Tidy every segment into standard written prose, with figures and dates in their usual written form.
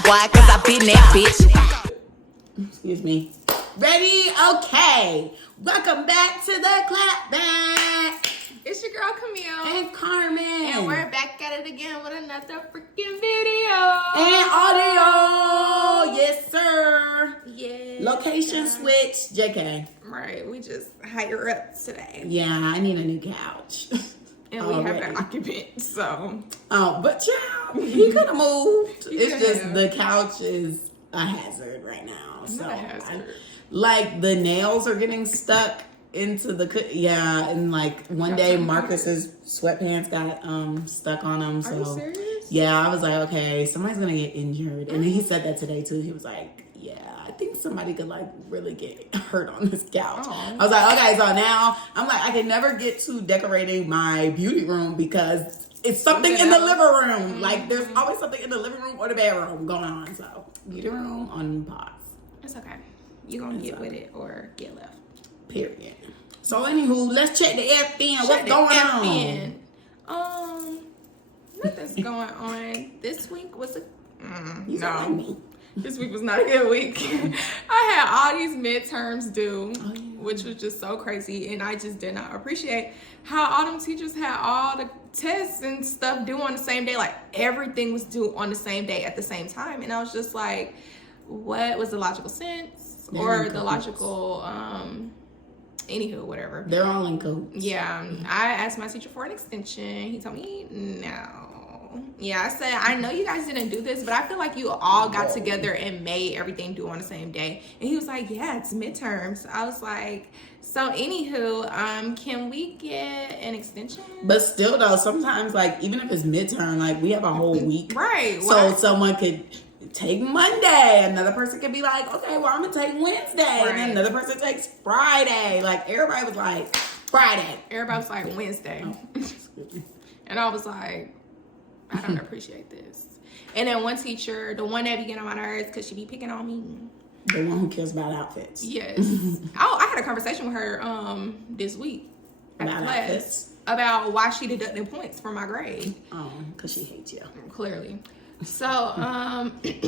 pussy. Why? Cause I been that bitch. Excuse me. Ready? Okay. Welcome back to the Clapback. It's your girl Camille And Carmen. and we're back at it again with another freaking video And audio. Yes, sir. Yeah. Location switch. JK. Right, we just higher up today. Yeah, I need a new couch. And we have an occupant, so. Oh, but child, he could have moved. He It's could just have. the couch is a hazard right now. So, Not a hazard. like the nails are getting stuck into the and like one day Marcus's sweatpants got stuck on him. So Are you serious? yeah, I was like, okay, somebody's gonna get injured, and he said that today too. He was like, yeah, I think somebody could like really get hurt on this couch. Aww. I was like, okay, so now I'm like, I can never get to decorating my beauty room because it's something in the living room. Mm-hmm. Like there's always something in the living room or the bedroom going on. So beauty room on pause. It's okay. You're gonna get with it or get left. Period. So anywho, let's check the FN. What's Check the going FN. Nothing's going on. This week was on? You sound like me. This week was not a good week. I had all these midterms due, Oh, yeah. which was just so crazy, and I just did not appreciate how all them teachers had all the tests and stuff due on the same day. Like everything was due on the same day at the same time, and I was just like, what was the logical sense or the logical anywho, whatever. They're all in cahoots. Yeah, I asked my teacher for an extension. He told me no. Yeah, I said, I know you guys didn't do this, but I feel like you all got together and made everything due on the same day. And he was like, yeah, it's midterms. I was like, so anywho, can we get an extension? But still though, sometimes like even if it's midterm, like we have a whole week. Right. So Why? someone could take Monday, another person could be like, okay, well I'm gonna take Wednesday, and then Right. another person takes Friday. Like everybody was like Friday. Everybody was like, Wednesday. And I was like, I don't appreciate this. And then one teacher, the one that be getting on my nerves because she be picking on me. The one who cares about outfits. Yes. I had a conversation with her this week at About class outfits? about why she deducted points from my grade. Oh, because she hates you. Clearly. So,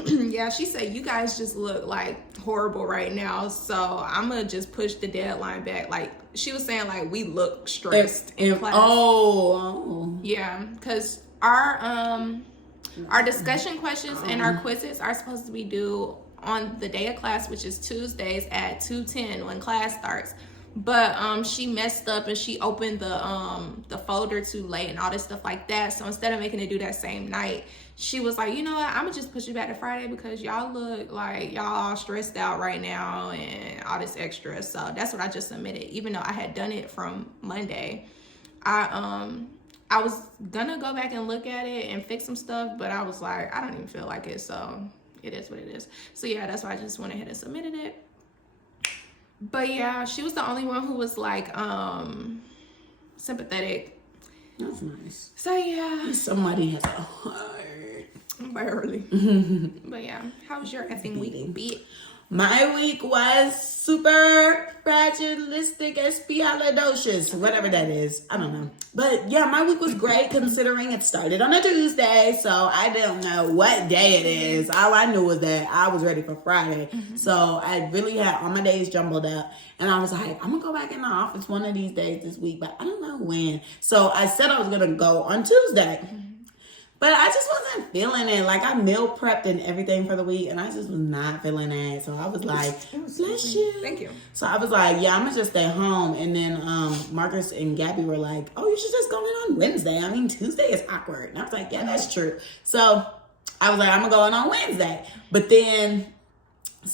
yeah, she said, you guys just look like horrible right now. So I'm going to just push the deadline back. Like she was saying, like, we look stressed in class. Oh. Yeah, because our discussion questions and our quizzes are supposed to be due on the day of class, which is Tuesdays at 2:10 when class starts. But she messed up and she opened the folder too late and all this stuff like that. So instead of making it due that same night, she was like, you know what, I'm gonna just push it back to Friday because y'all look like y'all all stressed out right now and all this extra. So that's what I just submitted, even though I had done it from Monday. I was gonna go back and look at it and fix some stuff, but I was like, I don't even feel like it, so it is what it is. So yeah, that's why I just went ahead and submitted it. But yeah, she was the only one who was like sympathetic. That's nice. So yeah, Somebody has a heart. barely. But yeah, how was your effing week, bitch? My week was super fragilistic espialidocious, whatever that is. I don't know. But yeah, my week was great considering it started on a Tuesday. So I don't know what day it is. All I knew was that I was ready for Friday. So I really had all my days jumbled up. And I was like, I'm going to go back in the office one of these days this week, but I don't know when. So I said I was going to go on Tuesday. But I just wasn't feeling it. Like I meal prepped and everything for the week, and I just was not feeling it. So I was like, bless you. Thank you. So I was like, yeah, I'm gonna just stay home. And then Marcus and Gabby were like, oh, you should just go in on Wednesday. I mean, Tuesday is awkward. And I was like, yeah, that's true. So I was like, I'm gonna go in on Wednesday. But then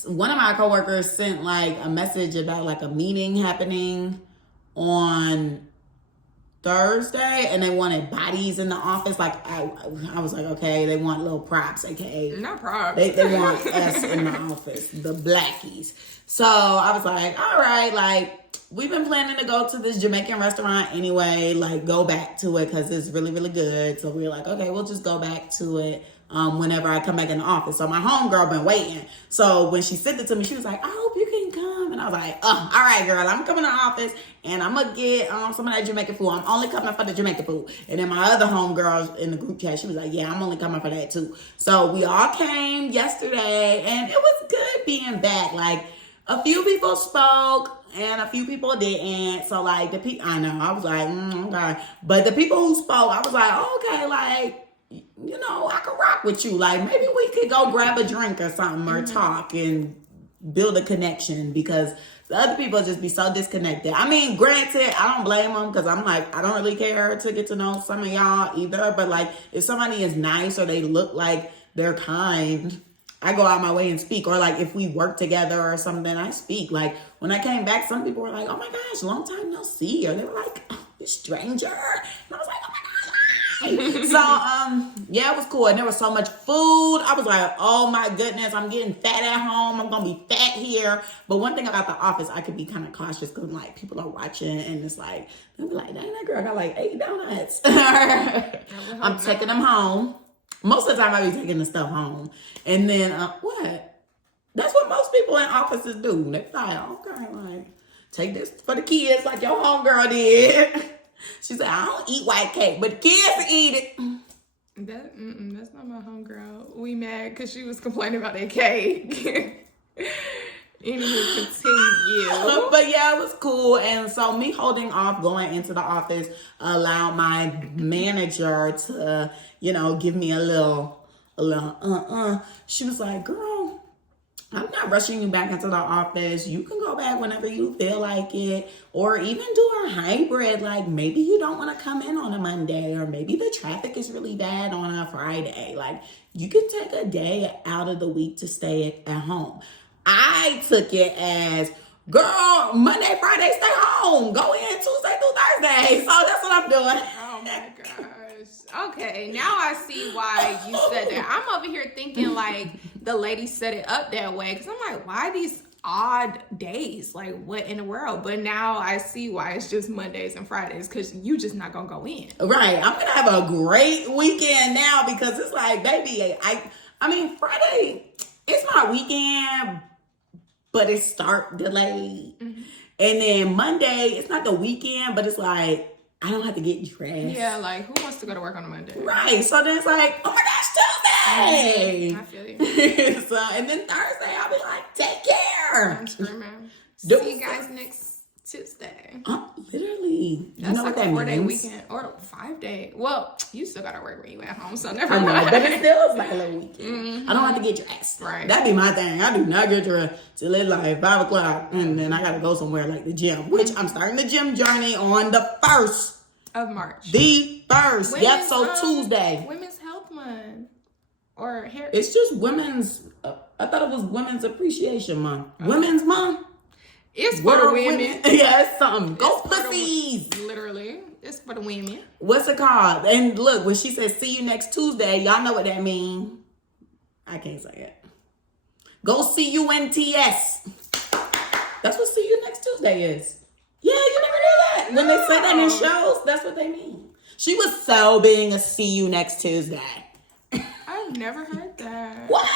one of my coworkers sent like a message about like a meeting happening on Thursday, and they wanted bodies in the office. Like I was like, okay, they want little props, aka Not props. they want us in the office, the blackies. So I was like, all right, like we've been planning to go to this Jamaican restaurant anyway, like go back to it because it's really, really good. So we were like, okay, we'll just go back to it whenever I come back in the office. So my homegirl been waiting. So when she sent it to me, she was like, I hope you can come. And I was like, all right, girl, I'm coming to the office and I'm gonna get some of that Jamaican food. I'm only coming for the Jamaican food. And then my other homegirl in the group chat, she was like, yeah, I'm only coming for that too. So we all came yesterday and it was good being back. Like, a few people spoke and a few people didn't. So like the people, I know, I was like, okay. But the people who spoke, I was like, okay, like, you know, I could rock with you. Like, maybe we could go grab a drink or something or talk and build a connection, because the other people just be so disconnected. I mean, granted, I don't blame them, because I'm like, I don't really care to get to know some of y'all either. But like, if somebody is nice or they look like they're kind, I go out my way and speak. Or like, if we work together or something, I speak. Like, when I came back, some people were like, oh my gosh, long time no see. Or they were like, oh, this stranger. And I was like, oh my gosh. So, yeah, it was cool. And there was so much food. I was like, oh my goodness, I'm getting fat at home. I'm going to be fat here. But one thing about the office, I could be kind of cautious because like people are watching and it's like, they'll be like, dang, that girl got like 8 donuts. I'm taking them home. Most of the time I be taking the stuff home. And then, what? That's what most people in offices do. They like, okay, like, take this for the kids like your homegirl did. She said, I don't eat white cake, but the kids eat it. That's not my homegirl. We mad because she was complaining about that cake. Anywho, continue. But yeah, it was cool. And so me holding off going into the office allowed my manager to, you know, give me a little, She was like, girl, I'm not rushing you back into the office. You can go back whenever you feel like it, or even do a hybrid. Like, maybe you don't want to come in on a Monday, or maybe the traffic is really bad on a Friday. Like, you can take a day out of the week to stay at home. I took it as, girl, Monday, Friday, stay home. Go in Tuesday through Thursday. So that's what I'm doing. Oh my gosh. Okay, now I see why you said that. I'm over here thinking like the lady set it up that way, because I'm like, why these odd days? Like, what in the world? But now I see why it's just Mondays and Fridays, because you just not gonna go in. Right. I'm gonna have a great weekend now, because it's like, baby, I mean, Friday, it's my weekend, but it's start delayed. Mm-hmm. And then Monday, it's not the weekend, but it's like, I don't have to get dressed. Yeah, like, who wants to go to work on a Monday? Right. So then it's like, oh my gosh, Tuesday. I feel you. So, and then Thursday, I'll be like, take care. I'm screaming. See you guys next Tuesday. Literally. That's, you know like what that a 4-day means? weekend or 5-day. Well, you still gotta work when you at home, so never mind. I know, but it still is like a little weekend. Mm-hmm. I don't have to get dressed. Right. That'd be my thing. I do not get dressed till it's like 5 o'clock, and then I gotta go somewhere like the gym, which I'm starting the gym journey on the 1st of March. The 1st. Yep. So Tuesday. Women's Health Month or hair. It's just women's. I thought it was Women's Appreciation Month. Women's Month. It's for the women. Yeah, it's something. Go pussies. Literally. It's for the women. What's it called? And look, when she says see you next Tuesday, y'all know what that means. I can't say it. Go CUNTS. That's what see you next Tuesday is. Yeah, you never knew that. When they say that in shows, that's what they mean. She was so being a see you next Tuesday. I've never heard that. What?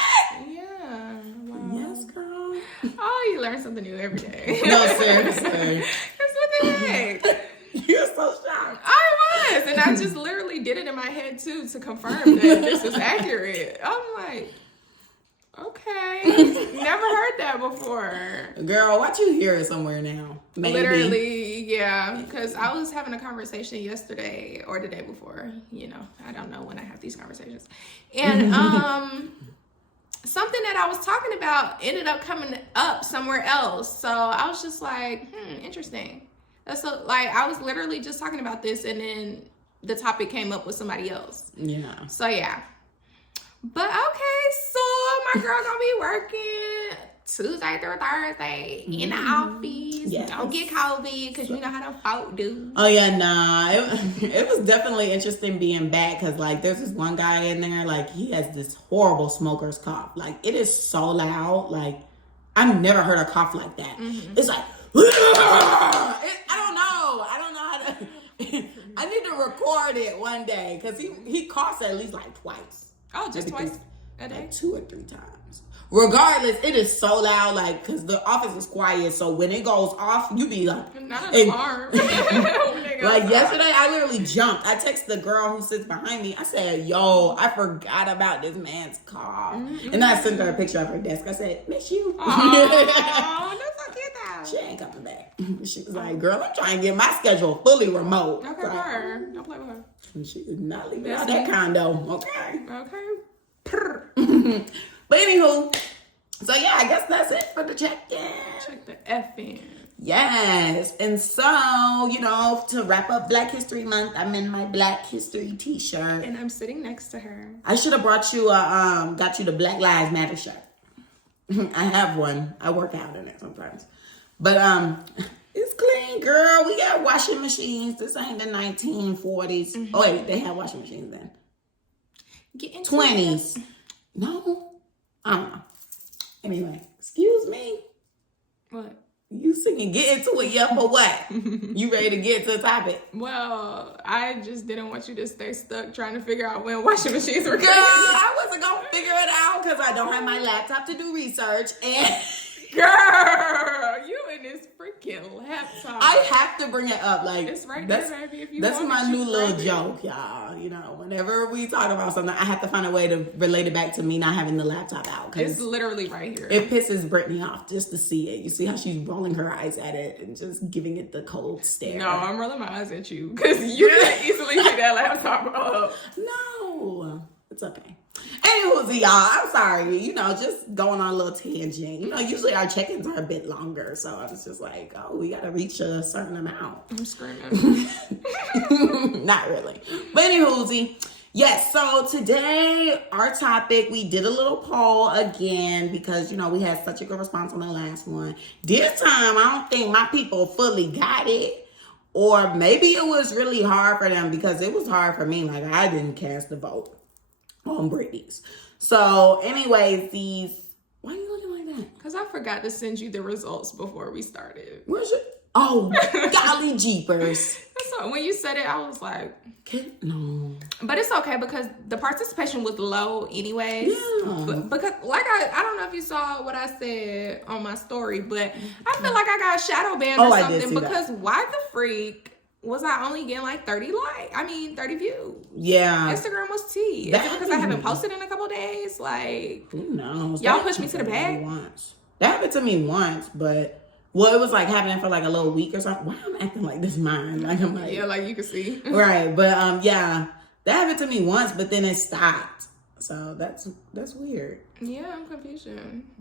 Yeah. Wow. Yes, girl. Oh, you learn something new every day. No, seriously. That's what the heck. You're so shocked. I was. And I just literally did it in my head, too, to confirm that this was accurate. I'm like, okay. Never heard that before. Girl, why you hear it somewhere now? Maybe. Literally, yeah. Because I was having a conversation yesterday or the day before. You know, I don't know when I have these conversations. And something that I was talking about ended up coming up somewhere else. So I was just like, interesting. So, like, I was literally just talking about this, and then the topic came up with somebody else. Yeah. So, yeah. But, okay, so my girl gonna be working Tuesday through Thursday in the office. Yes. Don't get COVID, because you know how them folk do. Oh, yeah, nah. It was definitely interesting being back, because, like, there's this one guy in there, like, he has this horrible smoker's cough. Like, it is so loud. Like, I've never heard a cough like that. Mm-hmm. It's like, I don't know how to. I need to record it one day, because he coughs at least like twice. Oh, just twice a day? Like 2 or 3 times. Regardless, it is so loud, like, because the office is quiet, so when it goes off, you be like... Not an alarm. Like, yesterday, I literally jumped. I texted the girl who sits behind me. I said, yo, I forgot about this man's call. Mm-hmm. And I sent her a picture of her desk. I said, miss you. Oh, that's so cute, though. She ain't coming back. She was like, girl, I'm trying to get my schedule fully remote. Okay, with her. Don't play with her. And she is not leaving out that condo. Okay. Okay. But anywho, so yeah, I guess that's it for the check-in. Check the F in. Yes. And so, you know, to wrap up Black History Month, I'm in my Black History t-shirt. And I'm sitting next to her. I should have brought you got you the Black Lives Matter shirt. I have one. I work out in it sometimes. But it's clean, girl. We got washing machines. This ain't the 1940s. Mm-hmm. Oh wait, they had washing machines then. Get into 20s. It. No. I don't know. Anyway, excuse me. What? You singing Get Into It, yeah, for what? You ready to get to the topic? Well, I just didn't want you to stay stuck trying to figure out when washing machines were Girl, I wasn't going to figure it out because I don't have my laptop to do research. And girl, you and this freaking laptop. I have to bring it up. Like, it's right there, baby. If you that's want my it, new little joke, y'all. You know, whenever we talk about something, I have to find a way to relate it back to me not having the laptop out. It's literally right here. It pisses Brittany off just to see it. You see how she's rolling her eyes at it and just giving it the cold stare. No, I'm rolling my eyes at you because you can easily pick that laptop up. No, it's okay. Anywho, y'all, I'm sorry. You know, just going on a little tangent. You know, usually our check-ins are a bit longer, so I was just like, oh, we got to reach a certain amount. I'm screaming. Not really. But anywho, yes, so today, our topic, we did a little poll again because, you know, we had such a good response on the last one. This time, I don't think my people fully got it. Or maybe it was really hard for them because it was hard for me. Like, I didn't cast the vote on Britney's. So anyways, why are you looking like that? Because I forgot to send you the results before we started. Where's your, oh, golly jeepers. So when you said it, I was like, no. But it's okay because the participation was low anyways. Yeah. But because like I don't know if you saw what I said on my story, but I feel like I got shadow banned or something because why the freak was I only getting like 30 views? Yeah. Instagram was tea. Is it because I haven't posted in a couple days? Like, who knows? Y'all pushed me to the back. That happened to me once, but well, it was like happening for like a little week or something. Why am I acting like this mine? Like I'm like, yeah, like you can see. Right, but yeah, that happened to me once, but then it stopped. So that's weird. Yeah, I'm confused.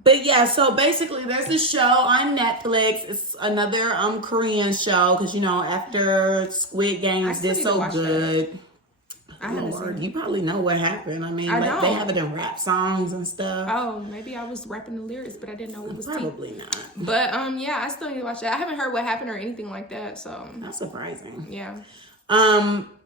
But yeah, so basically there's this show on Netflix. It's another Korean show because, you know, after Squid Games did so good. Lord, you probably know what happened. I mean, like, they have it in rap songs and stuff. Oh, maybe I was rapping the lyrics, but I didn't know it was probably not. But yeah, I still need to watch that. I haven't heard what happened or anything like that, so that's surprising. Yeah.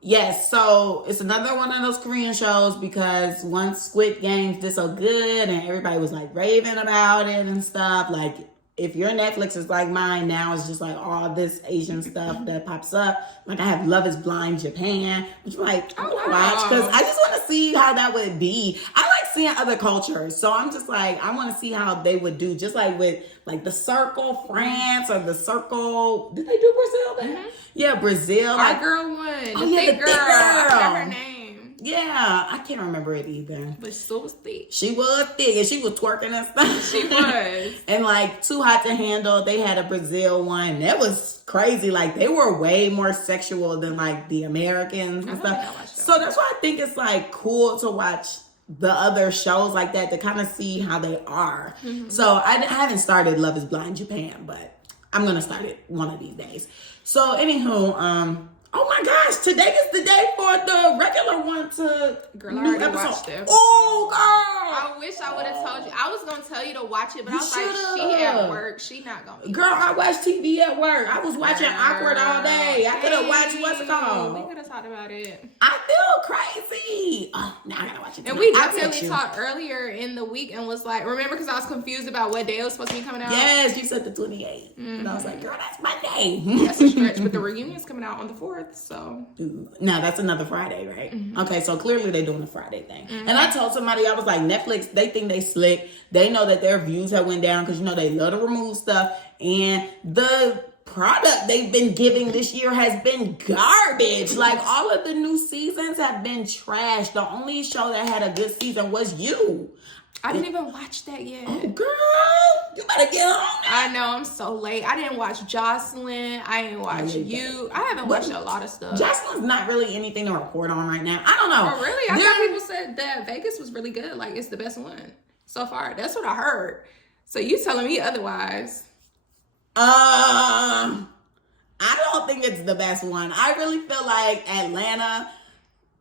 Yes, so it's another one of those Korean shows because once Squid Games did so good and everybody was like raving about it and stuff, like if your Netflix is like mine now, it's just like all this Asian stuff that pops up. Like I have Love is Blind Japan, which I'm like, I want to watch because I just want to see how that would be. I like seeing other cultures. So I'm just like, I want to see how they would do, just like with like the Circle France or the Circle. Did they do Brazil then? Mm-hmm. Yeah, Brazil. Our girl won. Oh, yeah, the thick girl. I forgot her name. Yeah, I can't remember it either. But she was thick. She was thick and she was twerking and stuff. She was. And like Too Hot to Handle, they had a Brazil one. That was crazy. Like they were way more sexual than like the Americans and stuff. So that's why I think it's like cool to watch the other shows like that to kind of see how they are. Mm-hmm. So I haven't started Love is Blind Japan, but I'm going to start it one of these days. So anywho, oh my gosh, today is the day for the regular one to girl, I already watched it. Oh, girl. I wish I would have told you. I I was gonna tell you to watch it, but I was should've. like, she at work. She not gonna be. Girl, I watch TV at work. I was watching Awkward all day. I could have watched what's it called? We could have talked about it. I feel crazy. Oh, now I gotta watch it. And we definitely talked earlier in the week and was like, remember, because I was confused about what day it was supposed to be coming out. Yes, you said the 28th, and I was like, girl, that's Monday. That's a stretch, but the reunion's coming out on the 4th, so. No, that's another Friday, right? Okay, so clearly they're doing the Friday thing. And I told somebody, I was like, Netflix, they think they slick. They know that their views have went down because, you know, they love to remove stuff. And the product they've been giving this year has been garbage. Like, all of the new seasons have been trash. The only show that had a good season was You. I didn't even watch that yet. Oh, girl, you better get on that. I know, I'm so late. I didn't watch Jocelyn. I didn't watch You. I haven't watched a lot of stuff. Jocelyn's not really anything to report on right now. I don't know. Oh, really? I thought people said that Vegas was really good. Like, it's the best one so far. That's what I heard. So you telling me otherwise? I don't think it's the best one. I really feel like Atlanta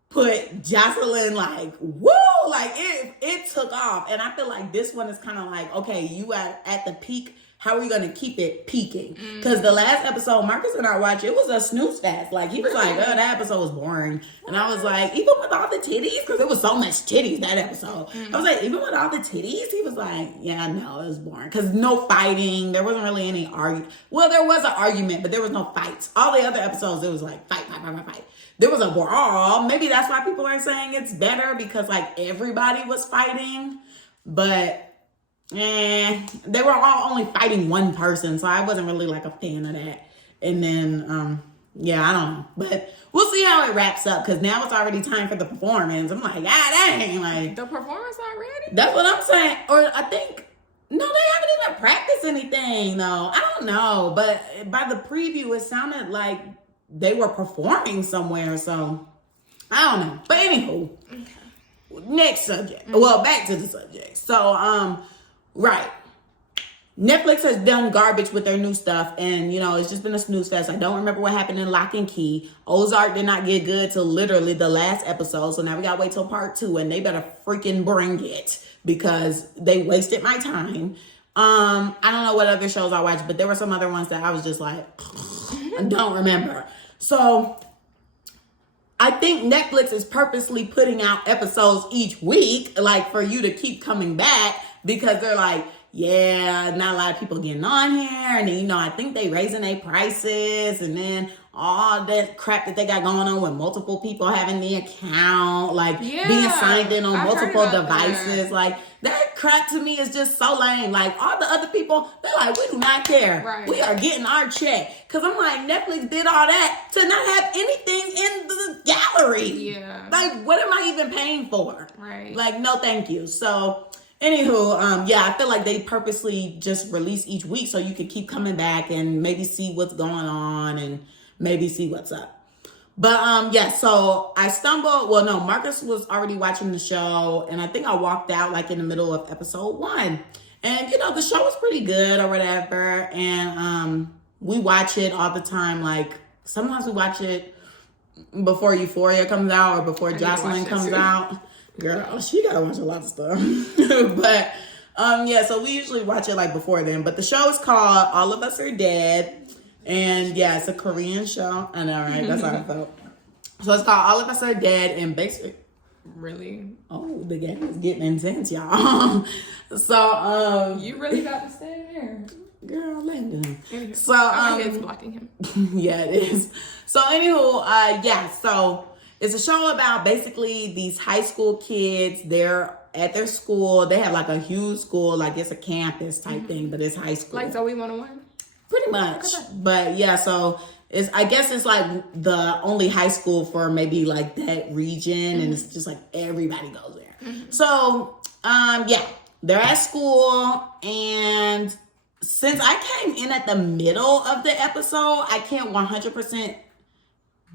put Jocelyn like, woo, like it took off. And I feel like this one is kind of like, okay, you are at the peak. How are we going to keep it peaking? Because the last episode, Marcus and I watched, it was a snooze fest. Like, he was like, oh, that episode was boring. And I was like, even with all the titties, because there was so much titties that episode. I was like, even with all the titties, he was like, yeah, no, it was boring. Because no fighting. There wasn't really any argument. Well, there was an argument, but there was no fights. All the other episodes, it was like, fight. There was a brawl. Maybe that's why people are saying it's better, because like everybody was fighting. But they were all only fighting one person, so I wasn't really like a fan of that. And then yeah, I don't know, but we'll see how it wraps up, because now it's already time for the performance. I'm like, God dang, like the performance already? That's what I'm saying. Or I think no, they haven't even practiced anything though. I don't know, but by the preview it sounded like they were performing somewhere, so I don't know. But anywho, next subject. Well, back to the subject. So right. Netflix has done garbage with their new stuff, and you know, it's just been a snooze fest. I don't remember what happened in Lock and Key. Ozark did not get good till literally the last episode, so now we gotta wait till part 2, and they better freaking bring it, because they wasted my time. I don't know what other shows I watched, but there were some other ones that I was just like, I don't remember. So I think Netflix is purposely putting out episodes each week, like for you to keep coming back, because they're like, yeah, not a lot of people getting on here. And then, you know, I think they raising their prices, and then all that crap that they got going on with multiple people having the account, like being signed in on multiple devices. That. Like, that crap to me is just so lame. Like, all the other people, they're like, we do not care. Right. We are getting our check. Because I'm like, Netflix did all that to not have anything in the gallery. Yeah. Like, what am I even paying for? Right. Like, no thank you. So anywho, yeah, I feel like they purposely just release each week so you can keep coming back and maybe see what's going on and maybe see what's up. But yeah, so I stumbled. Well, no, Marcus was already watching the show, and I think I walked out like in the middle of episode 1. And you know, the show was pretty good or whatever. And we watch it all the time. Like, sometimes we watch it before Euphoria comes out or before Jocelyn comes out. Girl, she gotta watch a lot of stuff. But yeah, so we usually watch it like before then. But the show is called All of Us Are Dead. And yeah, it's a Korean show. I know, right? That's how I felt. So it's called All of Us Are Dead. And basically, really? Oh, the game is getting intense, y'all. So you really got to stay there. Girl, let him. So my head's blocking him. Yeah, it is. So anywho, yeah, so it's a show about basically these high school kids. They're at their school. They have like a huge school, like it's a campus type thing, but it's high school. Like Zoe 101? Pretty much. But yeah, so I guess it's like the only high school for maybe like that region, and it's just like everybody goes there. So yeah, they're at school, and since I came in at the middle of the episode, I can't 100%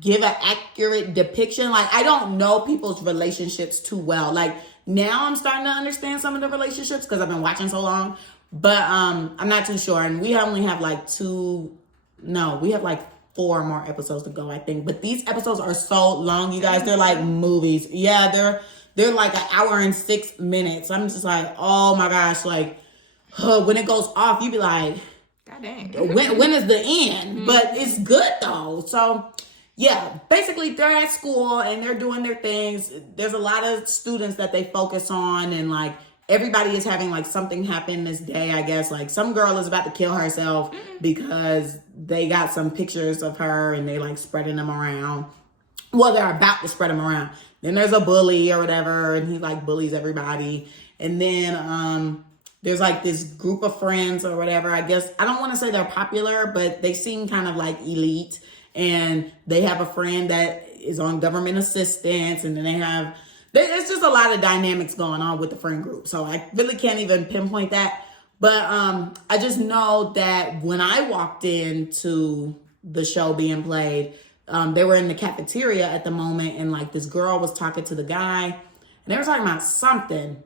give an accurate depiction. Like, I don't know people's relationships too well. Like, now I'm starting to understand some of the relationships because I've been watching so long, but I'm not too sure. And we only have like 4 more episodes to go, I think. But these episodes are so long, you guys. They're like movies. Yeah, they're like an hour and 6 minutes. I'm just like, oh my gosh, like when it goes off, you be like, God dang. when is the end? But it's good though. So yeah, basically they're at school and they're doing their things. There's a lot of students that they focus on, and like everybody is having like something happen this day, I guess. Like some girl is about to kill herself because they got some pictures of her and they like spreading them around. Well, they're about to spread them around. Then there's a bully or whatever, and he like bullies everybody. And then there's like this group of friends or whatever. I guess I don't want to say they're popular, but they seem kind of like elite. And they have a friend that is on government assistance, and then there's just a lot of dynamics going on with the friend group. So I really can't even pinpoint that. But I just know that when I walked into the show being played, they were in the cafeteria at the moment, and like this girl was talking to the guy, and they were talking about something.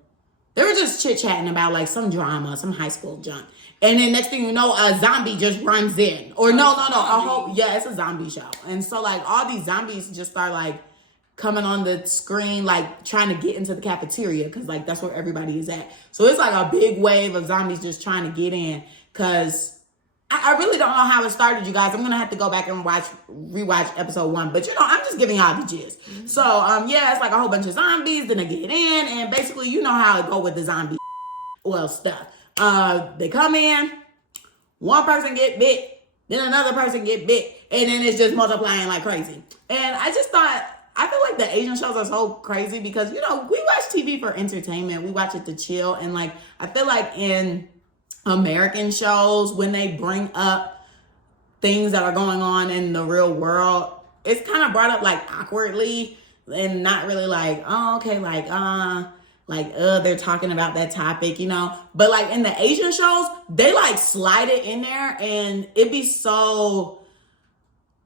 They were just chit-chatting about like some drama, some high school junk. And then next thing you know, a zombie just runs in. Or it's a zombie show. And so like all these zombies just start like coming on the screen, like trying to get into the cafeteria, because like that's where everybody is at. So it's like a big wave of zombies just trying to get in, because I really don't know how it started, you guys. I'm gonna have to go back and rewatch episode 1, but I'm just giving y'all the gist. So it's like a whole bunch of zombies, then they get in, and basically you know how it go with the zombie stuff. They come in, one person get bit, then another person get bit, and then it's just multiplying like crazy. And I feel like the Asian shows are so crazy because, we watch TV for entertainment. We watch it to chill. And like, I feel like in American shows, when they bring up things that are going on in the real world, it's kind of brought up like awkwardly and not really like, oh, okay, they're talking about that topic, but like in the Asian shows, they like slide it in there and it be so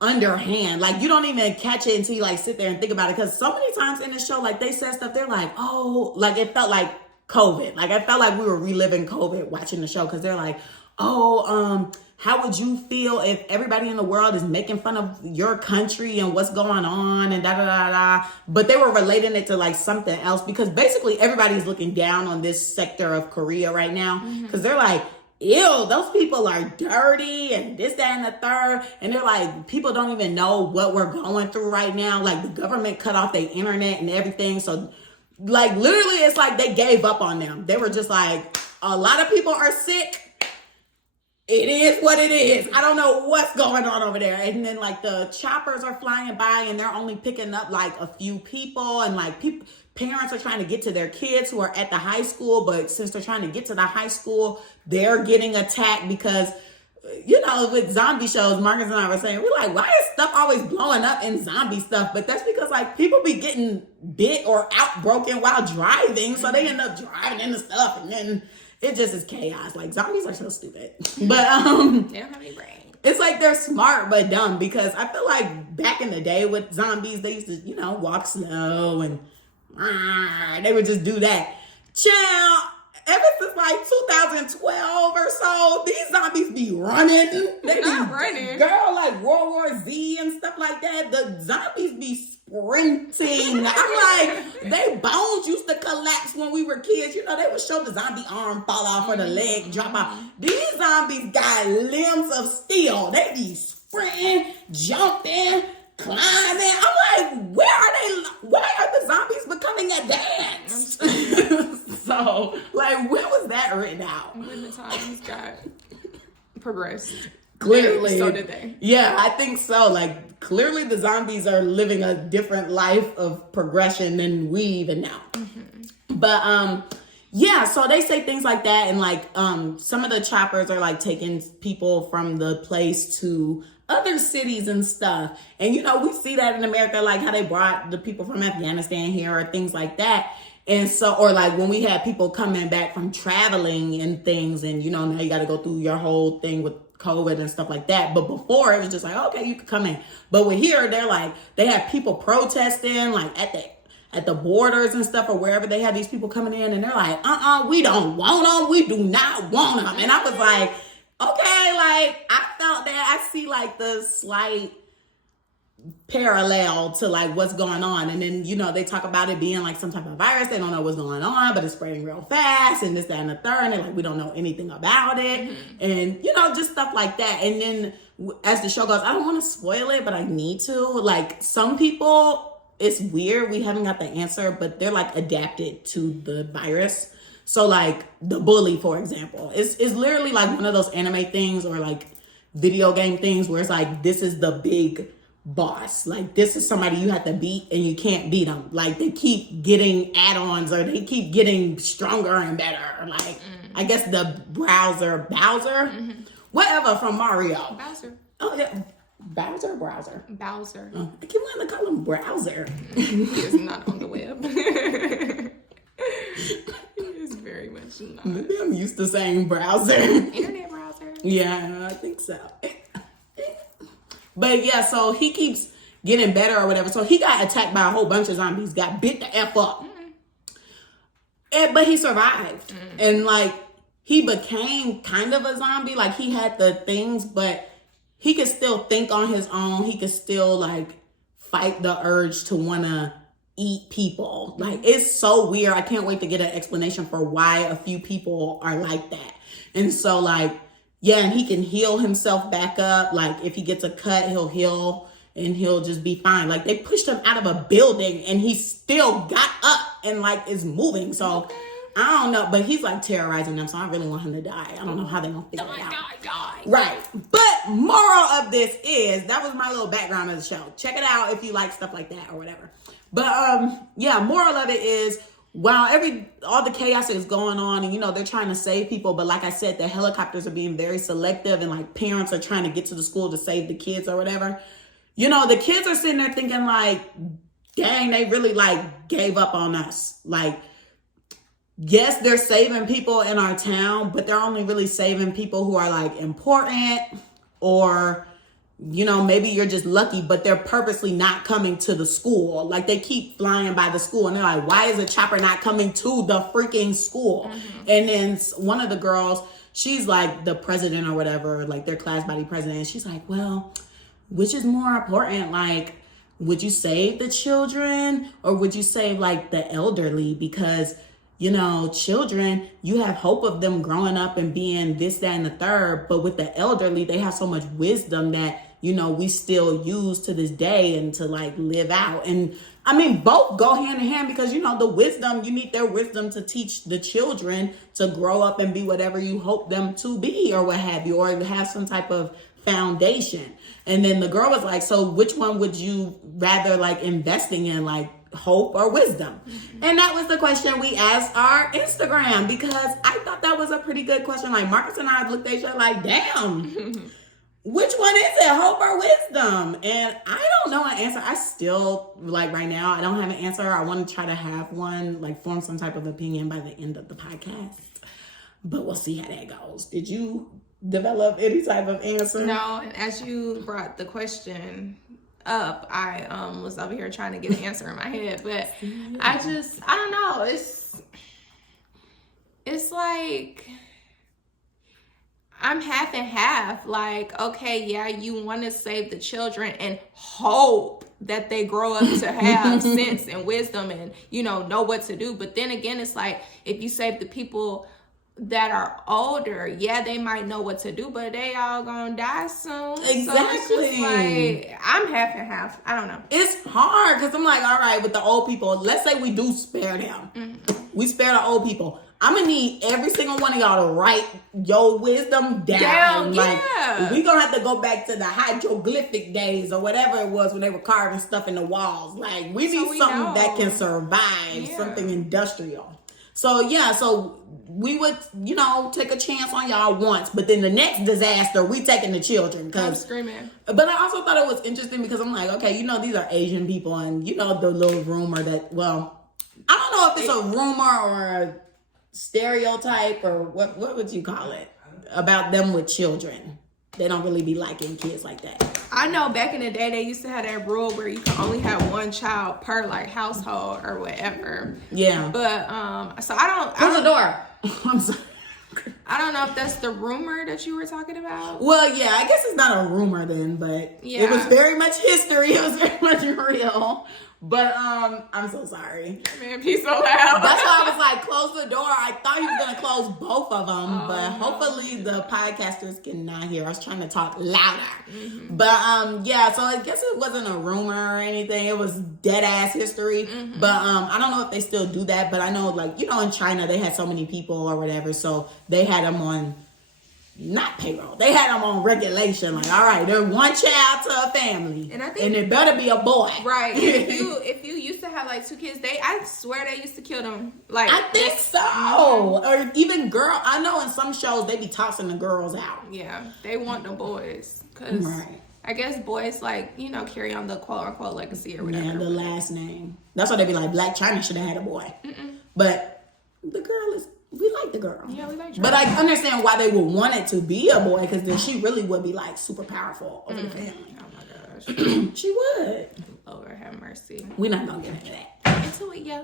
underhand. Like you don't even catch it until you like sit there and think about it. Cause so many times in the show, like they said stuff, they're like, oh, like it felt like COVID. Like I felt like we were reliving COVID watching the show. Cause they're like, oh, how would you feel if everybody in the world is making fun of your country and what's going on and da da da da? But they were relating it to like something else, because basically everybody's looking down on this sector of Korea right now. Cause they're like, ew, those people are dirty and this, that, and the third. And they're like, people don't even know what we're going through right now. Like the government cut off their internet and everything. So like literally it's like they gave up on them. They were just like, a lot of people are sick. It is what it is. I don't know what's going on over there. And then like the choppers are flying by and they're only picking up like a few people, and like parents are trying to get to their kids who are at the high school, but since they're trying to get to the high school, they're getting attacked because, with zombie shows, Marcus and I were saying, we're like, why is stuff always blowing up in zombie stuff? But that's because like people be getting bit or outbroken while driving, so they end up driving into stuff, and then it just is chaos. Like zombies are so stupid. But they don't have any brain. It's like they're smart but dumb, because I feel like back in the day with zombies, they used to, walk slow and they would just do that. Child, ever since like 2012 or so, these zombies be running. They not be running. Girl, like World War Z and stuff like that. The zombies be sprinting. I'm like, they bones used to collapse when we were kids. They would show the zombie arm fall off or the leg drop off. These zombies got limbs of steel. They be sprinting, jumping, climbing. I'm like, why are the zombies becoming advanced? So, like, when was that written out? When the times got progressed. Clearly. So did they. Yeah, I think so. Like, clearly the zombies are living a different life of progression than we even know. But, so they say things like that. And like, some of the choppers are like taking people from the place to other cities and stuff. And, we see that in America, like how they brought the people from Afghanistan here or things like that. And so, or like when we had people coming back from traveling and things, and now you got to go through your whole thing with COVID and stuff like that. But before it was just like, okay, you could come in. But with here, they're like, they have people protesting like at the borders and stuff, or wherever they have these people coming in, and they're like, we don't want them. We do not want them. And I was like, okay, like I felt that. I see like the slight parallel to like what's going on. And then, you know, they talk about it being like some type of virus. They don't know what's going on, but it's spreading real fast and this, that, and the third. And they're like, we don't know anything about it. And, you know, just stuff like that. And then as the show goes, I don't want to spoil it, but I need to. Like some people, it's weird. We haven't got the answer, but they're like adapted to the virus. So like the bully, for example, is literally like one of those anime things or like video game things where it's like, this is the big boss. Like this is somebody you have to beat and you can't beat them. Like they keep getting add-ons or they keep getting stronger and better. Like I guess the Bowser, whatever from Mario. Bowser. Oh yeah. Bowser or Browser? Bowser. Oh, I keep wanting to call him Browser. He is not on the web. He is very much not. Maybe I'm used to saying browser. Internet browser. Yeah, I think so. But yeah, so he keeps getting better or whatever. So he got attacked by a whole bunch of zombies, got bit the F up. But he survived. And like, he became kind of a zombie. Like he had the things, but he could still think on his own. He could still like fight the urge to want to eat people. Like it's so weird. I can't wait to get an explanation for why a few people are like that. And so like, yeah, and he can heal himself back up. Like if he gets a cut, he'll heal and he'll just be fine. Like they pushed him out of a building and he still got up and like is moving. So I don't know, but he's like terrorizing them. So I really want him to die. I don't know how they're going to figure it out. Die. Right. But moral of this is, that was my little background of the show. Check it out if you like stuff like that or whatever. But yeah, moral of it is, while all the chaos is going on and, you know, they're trying to save people. But like I said, the helicopters are being very selective and like parents are trying to get to the school to save the kids or whatever. You know, the kids are sitting there thinking like, dang, they really like gave up on us. Like, yes, they're saving people in our town, but they're only really saving people who are like important or, you know, maybe you're just lucky, but they're purposely not coming to the school. Like they keep flying by the school and they're like, why is a chopper not coming to the freaking school? And then one of the girls, she's like the president or whatever, like their class body president. She's like, well, which is more important? Like, would you save the children or would you save like the elderly? Because, you know, children, you have hope of them growing up and being this, that, and the third. But with the elderly, they have so much wisdom that, you know, we still use to this day and to like live out. And I mean, both go hand in hand because, you know, the wisdom, you need their wisdom to teach the children to grow up and be whatever you hope them to be or what have you, or have some type of foundation. And then the girl was like, so which one would you rather like investing in, like hope or wisdom? And that was the question we asked our Instagram, because I thought that was a pretty good question. Like Marcus and I looked at each other like, damn, which one is it, hope or wisdom? And I don't know an answer. I still, like right now, I don't have an answer. I want to try to have one, like form some type of opinion by the end of the podcast, but we'll see how that goes. Did you develop any type of answer? No, and as you brought the question up, I was over here trying to get an answer in my head, but I don't know. It's like I'm half and half. Like, okay, yeah, you want to save the children and hope that they grow up to have sense and wisdom and, you know what to do. But then again, it's like if you save the people that are older, yeah, they might know what to do, but they all gonna die soon. Exactly. So it's just like, I'm half and half. I don't know. It's hard because I'm like, all right, with the old people, let's say we do spare them. We spare the old people. I'm gonna need every single one of y'all to write your wisdom down. Like, we gonna have to go back to the hieroglyphic days or whatever it was when they were carving stuff in the walls. Like, we need something that can survive, something industrial. So yeah, so we would, you know, take a chance on y'all once, but then the next disaster, we taking the children. I'm screaming. But I also thought it was interesting because I'm like, okay, you know, these are Asian people, and you know the little rumor that, well, I don't know if it's a rumor or a stereotype or what would you call it about them with children. They don't really be liking kids like that. I know back in the day, they used to have that rule where you can only have one child per like household or whatever. Yeah. But, so I don't. Close the door. I'm sorry. I don't know if that's the rumor that you were talking about. Well, yeah, I guess it's not a rumor then, but it was very much history. It was very much real. But I'm so sorry. Man, he's so loud. That's why I was like, close the door. I thought he was gonna close both of them, but hopefully the podcasters can not hear. I was trying to talk louder. Mm-hmm. But yeah, so I guess it wasn't a rumor or anything. It was dead ass history. Mm-hmm. But I don't know if they still do that. But I know, like, you know, in China they had so many people or whatever, so they had them on. Not payroll. They had them on regulation. Like, all right, they're one child to a family, and it better be a boy. Right. if you used to have like 2 kids, I swear they used to kill them. Like, I think so. Mm-hmm. Or even girl. I know in some shows they be tossing the girls out. Yeah, they want the boys because I guess boys, like, you know, carry on the quote unquote legacy or whatever. Yeah, the last name. That's why they be like, Black China should have had a boy. Mm-mm. But the girl is. We like the girl. Yeah, we like her. But I understand why they would want it to be a boy, because then she really would be like super powerful over the family. Oh my gosh. She would. Lord have mercy. We're not going to get into that. Into it, yeah.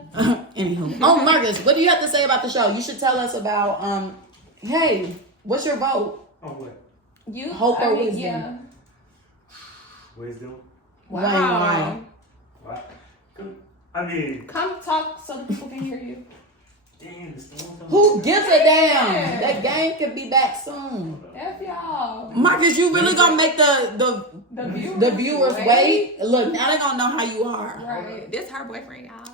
Anywho. Oh, Marcus, what do you have to say about the show? You should tell us about, hey, what's your vote? Oh, what? You? Hope or wisdom? Yeah. Wisdom? Why? What? I mean... Come talk so the people can hear you. Damn, the storm. Who gives a damn? That game could be back soon. F y'all. Marcus, you really gonna make the viewers wait? Look, now they gonna know how you are. Right. This her boyfriend, y'all.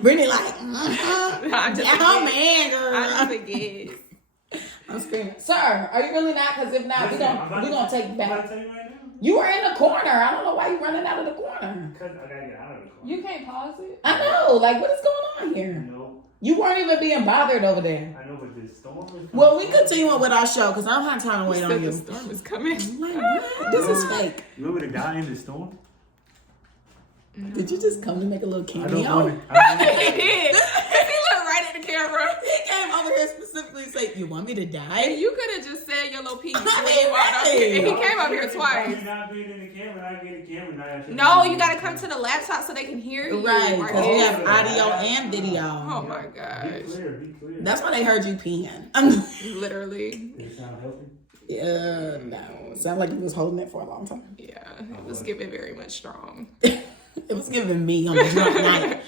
Brittany like, oh man, girl. I just forget. I'm screaming. Sir, are you really not? Because if not, we're gonna take you back. I'm about to tell you right now. You were in the corner. I don't know why you running out of the corner. Because I gotta get out of the corner. You can't pause it? I know. Like, what is going on here? No. You weren't even being bothered over there. I know, but this storm is coming. Well, we continue with our show because I don't have time to wait on you. The storm is coming. I'm like, what? This is fake. You want me to die in the storm? No. Did you just come to make a little cameo? I don't want He did. He looked right at the camera. He came over here specifically to say, you want me to die? And you could have just said your little piece. I mean, really. And he came up here twice. Not being in the camera, I get the camera. No, you gotta come to the laptop so they can hear you. Right, because we have audio and video. Oh my gosh. Be clear. That's why they heard you peeing. Literally. Did it sound healthy? No. It sounded like you was holding it for a long time. Yeah, it was giving very much strong. It was giving me on the drunk night.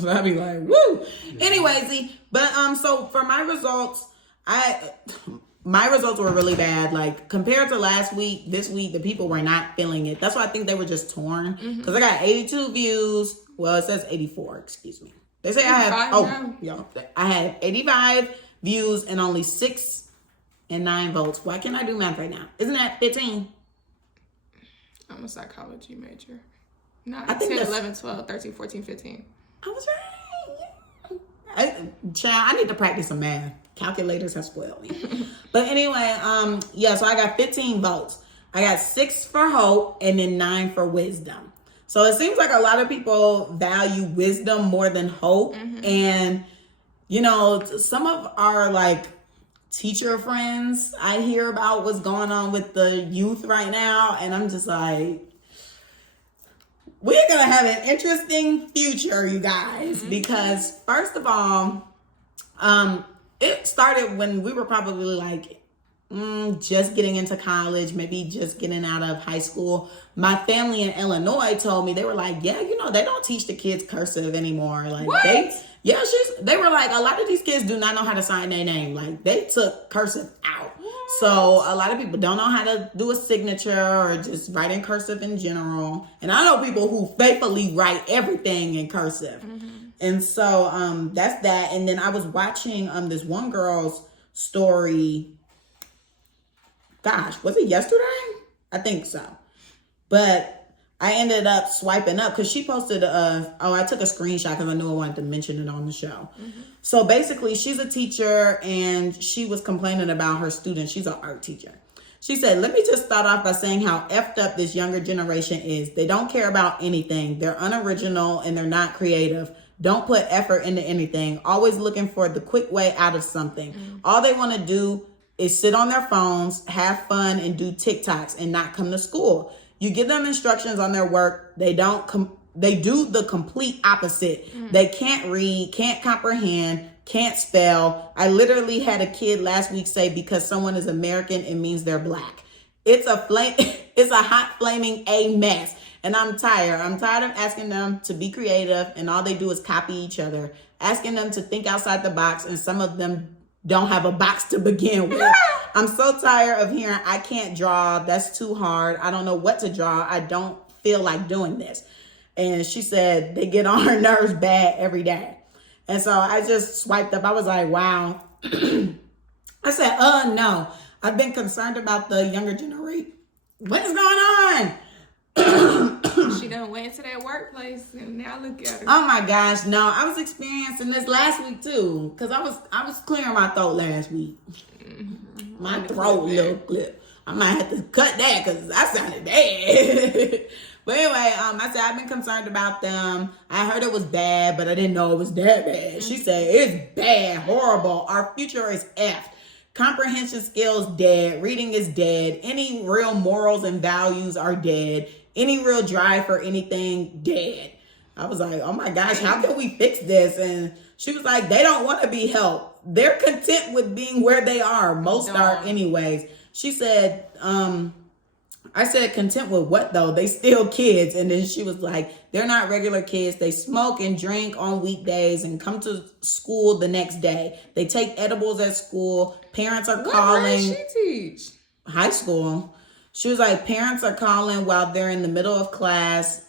So I'd be like, woo. Anyways, but so for my results, my results were really bad. Like, compared to last week, this week, the people were not feeling it. That's why I think they were just torn. Because I got 82 views. Well, it says 84, excuse me. They say I have, I had 85 views and only 6 and 9 votes. Why can't I do math right now? Isn't that 15? I'm a psychology major. No, I think 10, 11, 12, 13, 14, 15. I was right. Child, I need to practice some math. Calculators have spoiled me. But anyway, yeah, so I got 15 votes. I got 6 for hope and then 9 for wisdom. So it seems like a lot of people value wisdom more than hope. And, you know, some of our, like, teacher friends, I hear about what's going on with the youth right now. And I'm just like, we're going to have an interesting future, you guys. Because, first of all, it started when we were probably like just getting into college, maybe just getting out of high school. My family in Illinois told me, they were like, yeah, you know, they don't teach the kids cursive anymore. Like, what? They were like, a lot of these kids do not know how to sign their name. Like, they took cursive out. So a lot of people don't know how to do a signature or just write in cursive in general. And I know people who faithfully write everything in cursive. And so that's that. And then I was watching this one girl's story. Gosh, was it yesterday? I think so. But I ended up swiping up because she posted I took a screenshot because I knew I wanted to mention it on the show. So basically, she's a teacher and she was complaining about her students. She's an art teacher. She said, let me just start off by saying how effed up this younger generation is. They don't care about anything. They're unoriginal and they're not creative. Don't put effort into anything. Always looking for the quick way out of something. All they want to do is sit on their phones, have fun, and do TikToks and not come to school. You give them instructions on their work. They do the complete opposite. They can't read, can't comprehend, can't spell. I literally had a kid last week say because someone is American, it means they're black. It's a hot flaming A mess. And I'm tired. I'm tired of asking them to be creative and all they do is copy each other. Asking them to think outside the box and some of them don't have a box to begin with. I'm so tired of hearing I can't draw. That's too hard. I don't know what to draw. I don't feel like doing this. And she said they get on her nerves bad every day. And so I just swiped up. I was like, wow. I said, no. I've been concerned about the younger generation. What is going on? She done went to that workplace and now look at her. Oh my gosh, no. I was experiencing this last week too. Because I was clearing my throat last week. My throat little clip. I might have to cut that because I sounded bad. But anyway, I said I've been concerned about them. I heard it was bad, but I didn't know it was that bad. She said it's bad, horrible. Our future is effed. Comprehension skills dead. Reading is dead. Any real morals and values are dead. Any real drive for anything dead. I was like, oh my gosh, how can we fix this? And she was like, they don't want to be helped. They're content with being where they are. Most are anyways. She said, I said, content with what though? They still kids. And then she was like, they're not regular kids. They smoke and drink on weekdays and come to school the next day. They take edibles at school. Parents are calling. What does she teach? High school. She was like, parents are calling while they're in the middle of class.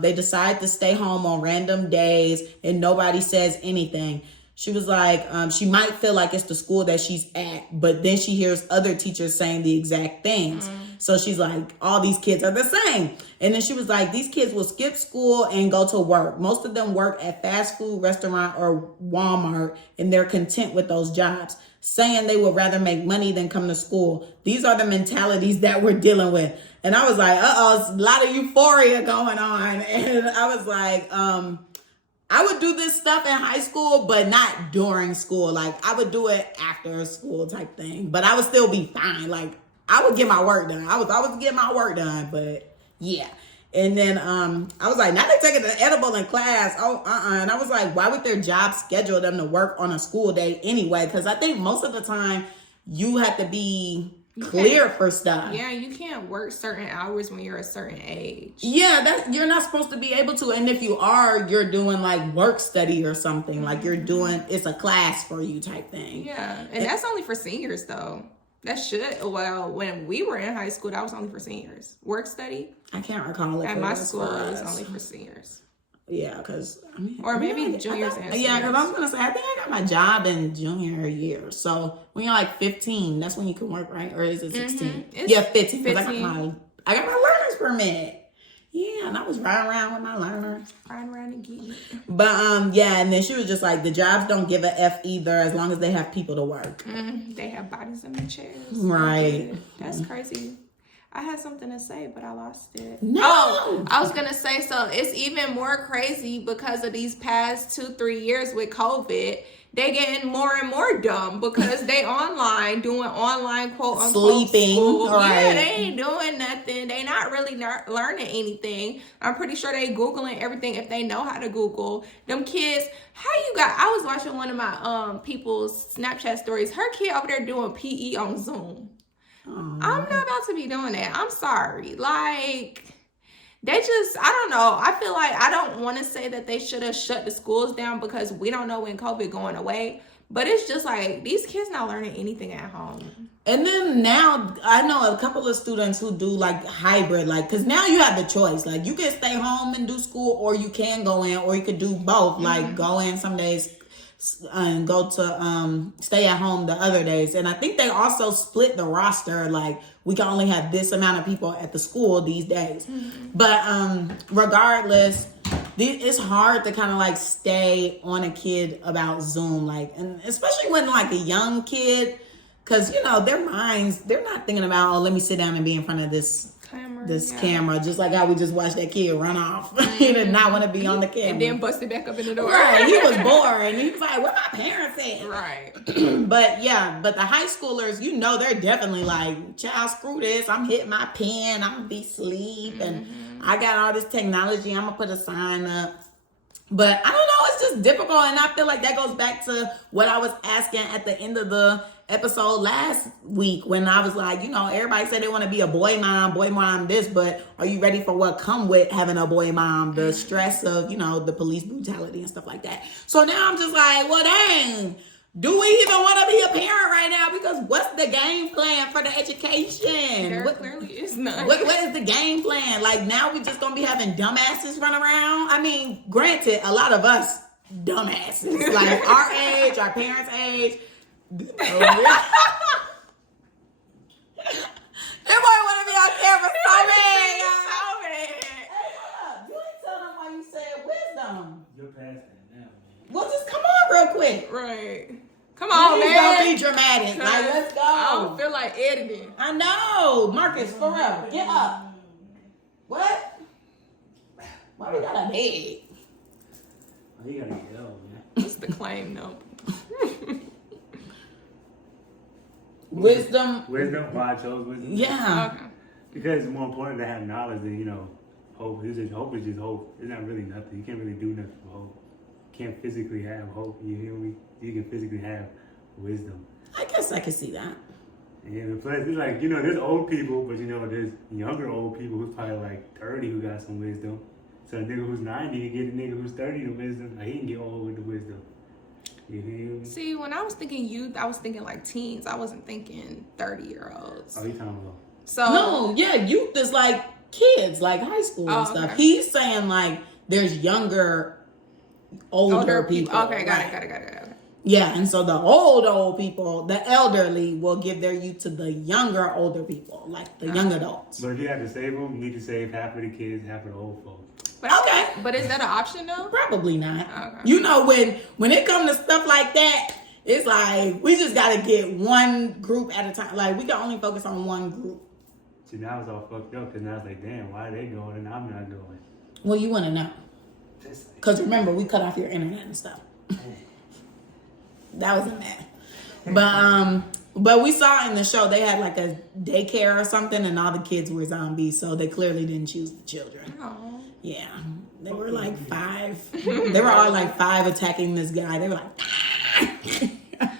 They decide to stay home on random days and nobody says anything. She was like, she might feel like it's the school that she's at, but then she hears other teachers saying the exact things. So she's like, all these kids are the same. And then she was like, these kids will skip school and go to work. Most of them work at fast food restaurant or Walmart, and they're content with those jobs, saying they would rather make money than come to school. These are the mentalities that we're dealing with. And I was like, it's a lot of euphoria going on. And I was like, I would do this stuff in high school, but not during school. Like, I would do it after school type thing, but I would still be fine. Like, I would get my work done. I was getting my work done, but yeah. And then I was like, now they're taking the edible in class. And I was like, why would their job schedule them to work on a school day anyway? Because I think most of the time you have to be clear for stuff. Yeah, you can't work certain hours when you're a certain age. Yeah, you're not supposed to be able to. And if you are, you're doing like work study or something. Like you're doing, it's a class for you type thing. Yeah, and that's only for seniors though. When we were in high school, that was only for seniors. Work study. I can't recall it. At my school, it was only for seniors. Yeah, because or maybe juniors and seniors. Yeah, because I was gonna say I think I got my job in junior year. So when you're like 15, that's when you can work, right? Or is it 16? Yeah, 15. Because I got my learner's permit. Yeah, and I was riding around with my learner. Riding around and getting it. But yeah, and then she was just like, the jobs don't give a F either as long as they have people to work. They have bodies in the chairs. Right. That's crazy. I had something to say, but I lost it. No. Oh, I was going to say, so it's even more crazy because of these past 2-3 years with COVID. They getting more and more dumb because they online, doing online quote unquote sleeping. School. Right. Yeah, they ain't doing nothing. They not really learning anything. I'm pretty sure they Googling everything if they know how to Google. Them kids, I was watching one of my people's Snapchat stories. Her kid over there doing PE on Zoom. I'm not about to be doing that. I'm sorry. Like, I don't know. I feel like I don't want to say that they should have shut the schools down because we don't know when COVID going away. But it's just like, these kids not learning anything at home. And then now, I know a couple of students who do like hybrid, like, because now you have the choice. Like, you can stay home and do school, or you can go in, or you could do both. Like, go in some days and go to stay at home the other days. And I think they also split the roster. Like, we can only have this amount of people at the school these days. But regardless, it's hard to kind of like stay on a kid about Zoom, like, and especially when like a young kid, because you know their minds, they're not thinking about, let me sit down and be in front of this camera, just like how we just watched that kid run off. He did not want to be on the camera and then busted back up in the door. Right, he was bored. He was like, where my parents at? Right. But the high schoolers, you know, they're definitely like, child, screw this. I'm hitting my pen. I'm gonna be asleep, and I got all this technology. I'm gonna put a sign up. But I don't know, it's just difficult. And I feel like that goes back to what I was asking at the end of the episode last week when I was like, everybody said they want to be a boy mom this, but are you ready for what come with having a boy mom? The stress of, the police brutality and stuff like that. So now I'm just like, well, dang. Do we even want to be a parent right now? Because what's the game plan for the education? There clearly is none. What is the game plan? Like, now we just going to be having dumbasses run around? I mean, granted, a lot of us dumbasses. Like, our age, our parents' age. They might want to be on camera so bad. Hey, look, you ain't telling them why you said wisdom. You're past that now, man. Well, just come on real quick. Right. Come on, Please man. don't be dramatic. Like, let's go. I don't feel like editing. I know. Marcus, for real. Get up. What? Why we got a bed? Oh, you gotta get out, man. What's the claim number? Wisdom. Wisdom, why I chose wisdom. Yeah. Okay. Because it's more important to have knowledge than, hope. Hope is just hope. It's not really nothing. You can't really do nothing for hope. You can't physically have hope. You hear me? You can physically have wisdom. I guess I can see that. Yeah, and plus, it's like, there's old people, but, there's younger old people who's probably like 30 who got some wisdom. So a nigga who's 90 can get a nigga who's 30 the wisdom. Like, he can get old with the wisdom. You hear me? See, when I was thinking youth, I was thinking like teens. I wasn't thinking 30-year-olds. Oh, you talking about? So No, yeah, youth is like kids, like high school and stuff. Okay. He's saying like there's younger, older people. Okay, got right? it. Okay. Yeah, and so the old people, the elderly, will give their youth to the younger, older people, like the young adults. But if you have to save them, you need to save half of the kids, half of the old folks. But Okay. But is that an option though? Probably not. Okay. When it comes to stuff like that, it's like we just got to get one group at a time. Like we can only focus on one group. See, now it's all fucked up because now it's like, damn, why are they going and I'm not going? Well, you want to know. Just like, Because remember, we cut off your internet and stuff. That wasn't that. But we saw in the show they had like a daycare or something, and all the kids were zombies, so they clearly didn't choose the children. Oh. Yeah, they were like 5. They were all like 5 attacking this guy. They were like.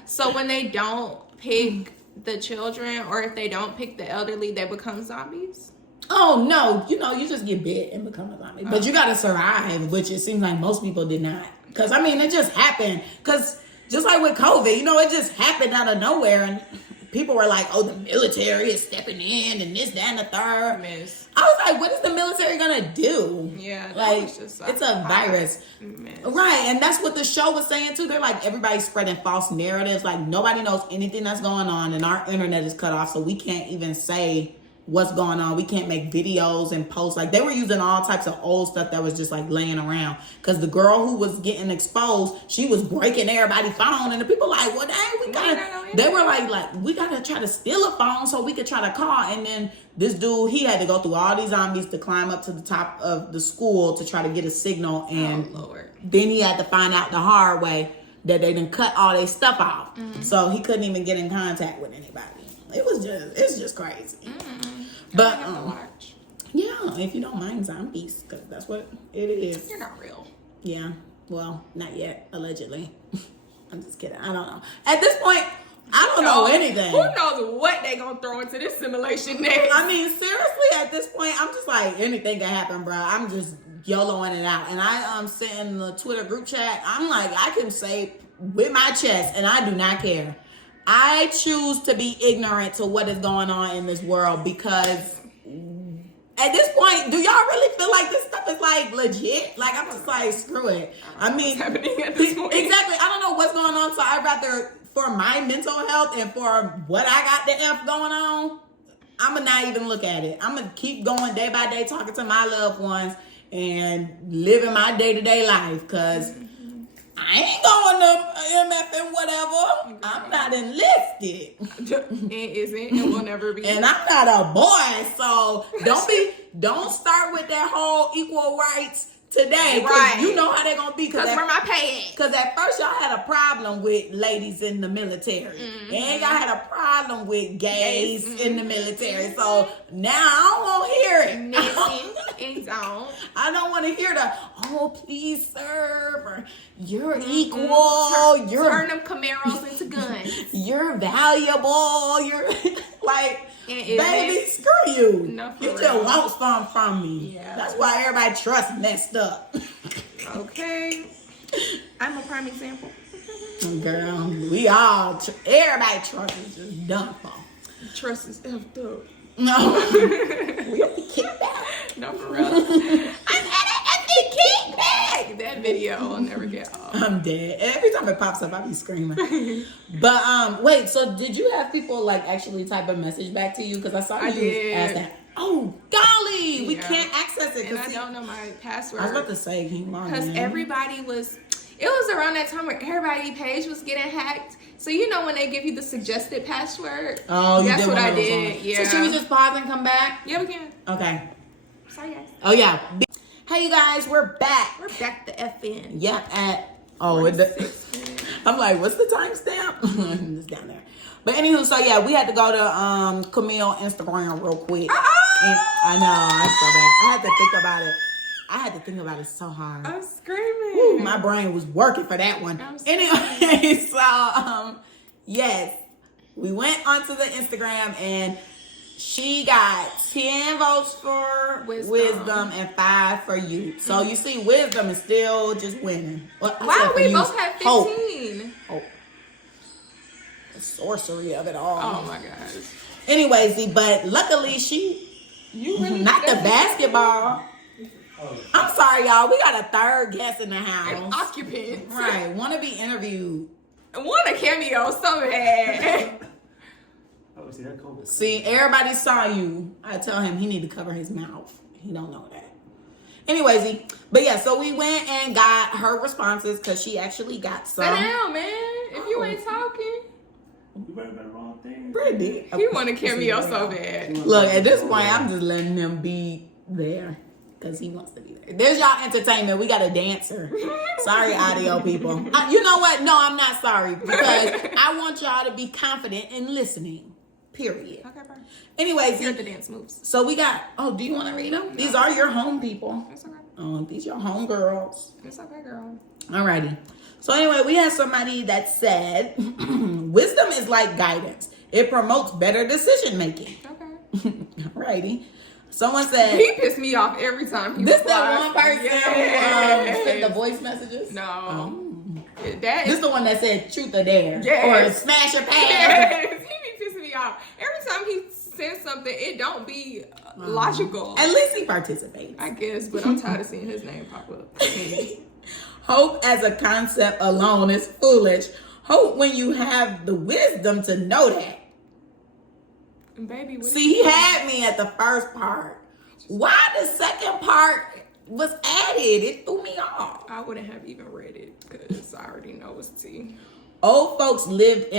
So when they don't pick the children, or if they don't pick the elderly, they become zombies? Oh no, you just get bit and become a zombie. But you gotta survive, which it seems like most people did not. Because it just happened. Because just like with COVID, it just happened out of nowhere, and people were like, "Oh, the military is stepping in, and this, that, and the third." Miss. I was like, "What is the military gonna do?" Yeah, that like was just it's a virus, miss. right? And that's what the show was saying too. They're like, everybody's spreading false narratives. Like nobody knows anything that's going on, and our internet is cut off, so we can't even say what's going on. We can't make videos and posts. Like they were using all types of old stuff that was just like laying around, because the girl who was getting exposed, she was breaking everybody's phone, and the people like, well, dang, they were like we gotta try to steal a phone so we could try to call. And then this dude, he had to go through all these zombies to climb up to the top of the school to try to get a signal, and then he had to find out the hard way that they didn't cut all their stuff off. So he couldn't even get in contact with anybody. It's just crazy. But yeah, if you don't mind zombies, because that's what it is. You're not real. Yeah, well, not yet, allegedly. I'm just kidding. I don't know. At this point, I don't know anything. Who knows what they gonna throw into this simulation next? I mean, seriously, at this point, I'm just like, anything can happen, bro. I'm just YOLOing it out. And I sent in the Twitter group chat, I'm like, I can say with my chest, and I do not care. I choose to be ignorant to what is going on in this world, because at this point, do y'all really feel like this stuff is like legit? Like, I'm just like, screw it. I mean, what's happening at this point? Exactly. I don't know what's going on, so I'd rather, for my mental health and for what I got the F going on, I'm going to not even look at it. I'm going to keep going day by day, talking to my loved ones and living my day-to-day life, because I ain't going to MF and whatever. I'm not enlisted. It isn't and will never be. And I'm not a boy, so don't start with that whole equal rights today. Right. You know how they're going to be. Because where my pay at? Because at first y'all had a problem with ladies in the military. Mm-hmm. And y'all had a problem with gays in the military. So now I don't want to hear it. I don't want to hear the, oh, please serve. Or, you're equal. Turn them Camaros into guns. You're valuable. You're like... Baby, screw you. No, you just want something from me. Yeah. That's why everybody trust messed up. Okay. I'm a prime example. Girl, we all, everybody trust is just done for. Trust is effed up. No. We'll be kicked back. No, for real. I'm at an kickback. That video will never get off. I'm dead. Every time it pops up, I be screaming. But wait, so did you have people like actually type a message back to you? Because I saw you ask that. Oh golly, we can't access it. And I don't know my password. I was about to say, because everybody was. It was around that time where everybody's page was getting hacked. So you know when they give you the suggested password. Oh, that's what I did. Yeah. So should we just pause and come back? Yeah, we can. Okay. Sorry, guys. Oh yeah. Hey you guys, we're back. We're back to FN. Yeah, I'm like, what's the timestamp? It's down there. But anywho, so yeah, we had to go to Camille Instagram real quick. And I know, I'm so bad. I had to think about it so hard. I'm screaming. Woo, my brain was working for that one. Anyway, so yes, we went onto the Instagram and she got 10 votes for wisdom and 5 for youth. So you see, wisdom is still just winning. Wow, we both had 15. Hope. The sorcery of it all. Oh my gosh. Anyways, but luckily not the basketball. I'm sorry, y'all. We got a third guest in the house. An occupant. Right. Want to be interviewed. Want a cameo so bad. See, everybody saw you. I tell him he need to cover his mouth. He don't know that. Anyways, but yeah, so we went and got her responses because she actually got some. Sit down, man. If you ain't talking. You better the wrong thing. Pretty. He want a cameo so bad. Look, at this point, I'm just letting him be there because he wants to be there. There's y'all entertainment. We got a dancer. Sorry, audio people. You know what? No, I'm not sorry because I want y'all to be confident in listening. Period. Okay, bro. Anyways, here are the dance moves. So we got. Oh, do you want to read them? These are your home people. It's okay. Oh, these your home girls. It's okay, girl. Alrighty. So anyway, we had somebody that said, wisdom is like guidance. It promotes better decision making. Okay. Alrighty. Someone said he pissed me off every time. He this that one person who sent the voice messages. No. This is the one that said truth or dare. Yes. Or smash your pass. Yes. He be pissing me off. Every time he says something, it don't be logical. At least he participates. I guess, but I'm tired of seeing his name pop up. Hope as a concept alone is foolish. Hope when you have the wisdom to know that. Baby, see, he had me at the first part. Why the second part was added? It threw me off. I wouldn't have even read it because I already know it's tea. Old folks lived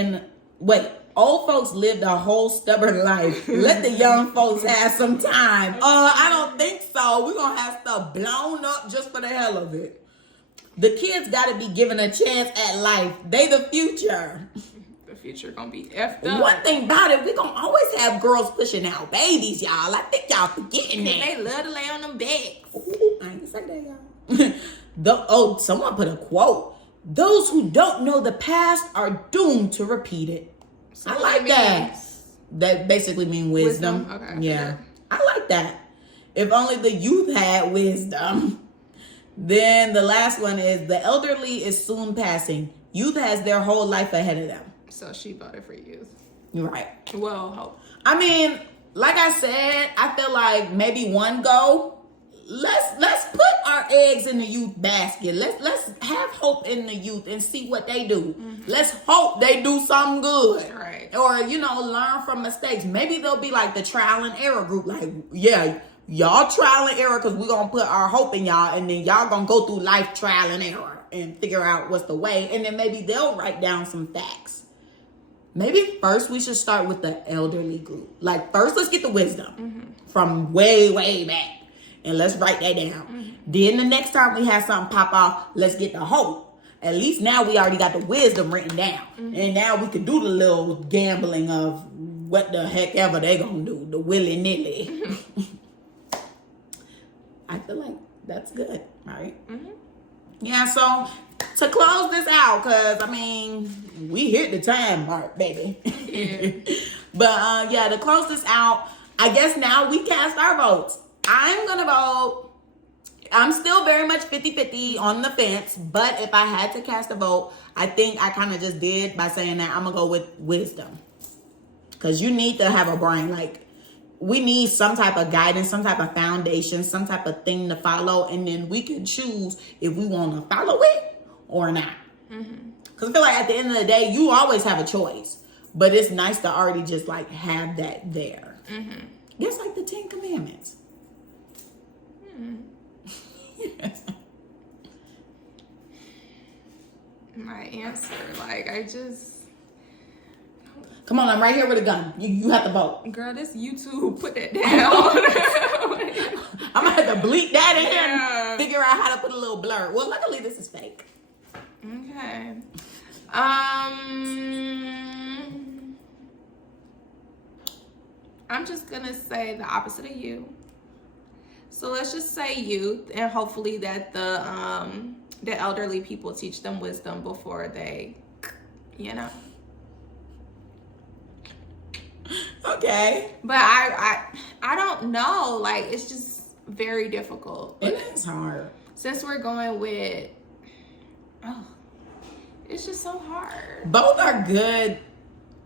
a whole stubborn life. Let the young folks have some time. I don't think so. We're going to have stuff blown up just for the hell of it. The kids got to be given a chance at life. They the future. The future going to be effed up. One thing about it, we going to always have girls pushing out babies, y'all. I think y'all forgetting that. They love to lay on them beds. Ooh, I ain't say that, y'all. Someone put a quote. Those who don't know the past are doomed to repeat it. So I like that. That basically means wisdom. Okay. Yeah. I like that. If only the youth had wisdom. Then the last one is the elderly is soon passing. Youth has their whole life ahead of them. So she voted for youth. Right. Well, hope. I mean, like I said, I feel like maybe one go. Let's put our eggs in the youth basket. Let's have hope in the youth and see what they do. Mm-hmm. Let's hope they do something good. Right. Or, learn from mistakes. Maybe they'll be like the trial and error group. Like, yeah, y'all trial and error because we're going to put our hope in y'all. And then y'all going to go through life trial and error and figure out what's the way. And then maybe they'll write down some facts. Maybe first we should start with the elderly group. Like, first let's get the wisdom from way, way back. and let's write that down. Then the next time we have something pop off, let's get the hope. At least now we already got the wisdom written down. And now we can do the little gambling of what the heck ever they gonna do, the willy-nilly. I feel like that's good, right? Yeah, so to close this out, because, I mean, we hit the time mark, baby. Yeah. But, yeah, to close this out, I guess now we cast our votes. I'm going to vote. I'm still very much 50-50 on the fence, but if I had to cast a vote, I think I kind of just did by saying that I'm going to go with wisdom. Because you need to have a brain. Like, we need some type of guidance, some type of foundation, some type of thing to follow, and then we can choose if we want to follow it or not. Because I feel like at the end of the day, you always have a choice, but it's nice to already just like have that there. Just like the 10 Commandments. My answer, like, I just... Come on, I'm right here with a gun. You have to vote. Girl, this YouTube, put that down. I'm going to have to bleep that in Yeah. and figure out how to put a little blur. Well, luckily this is fake. Okay. I'm just gonna say the opposite of you. So let's just say youth, and hopefully that the elderly people teach them wisdom before they, you know. Okay. But I don't know. Like, it's just very difficult. It is hard. Since we're going with, it's just so hard. Both are good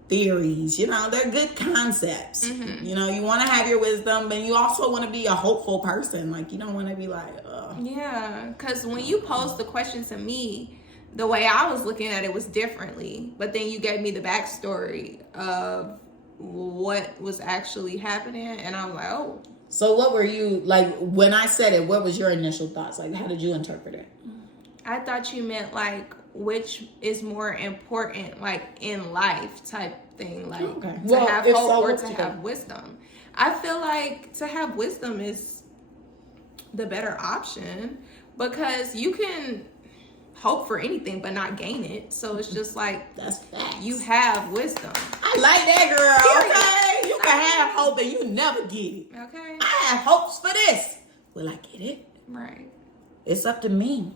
theories, you know, they're good concepts. You know, you want to have your wisdom, but you also want to be a hopeful person. Like, you don't want to be like, Yeah, because when you posed the question to me, the way I was looking at it was differently. But then you gave me the backstory of what was actually happening, and I'm like, oh. So what were you, like, when I said it, what was your initial thoughts? Like, how did you interpret it? I thought you meant, like, which is more important, like, in life type thing, like, Okay. to have if hope so, or what to you have think? wisdom. I feel like to have wisdom is the better option, because you can hope for anything but not gain it. So it's just like, That's facts. you have wisdom. I like that, girl. Period. Okay, you can have hope and you never get it. Okay. I have hopes for this. Will I get it? Right. It's up to me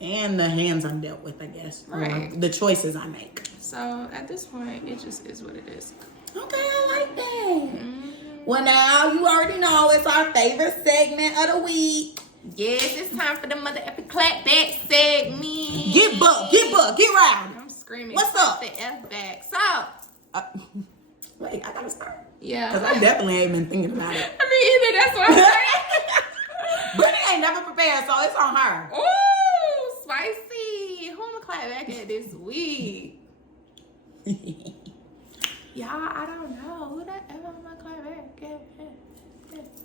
and the hands I'm dealt with, I guess. Or Right. the choices I make. So at this point, it just is what it is. Okay, I like that. Well, now you already know it's our favorite segment of the week. Yes, it's time for the mother epic clapback segment. Get buck, get round. I'm screaming. What's up? The F back. So, Wait, I gotta start. yeah. Because I definitely ain't been thinking about it. I mean, either. That's what I'm saying. Brittany ain't never prepared, so it's on her. Ooh, spicy. Who am I clap back at this week? Y'all, I don't know. Who that ever am I clap back at?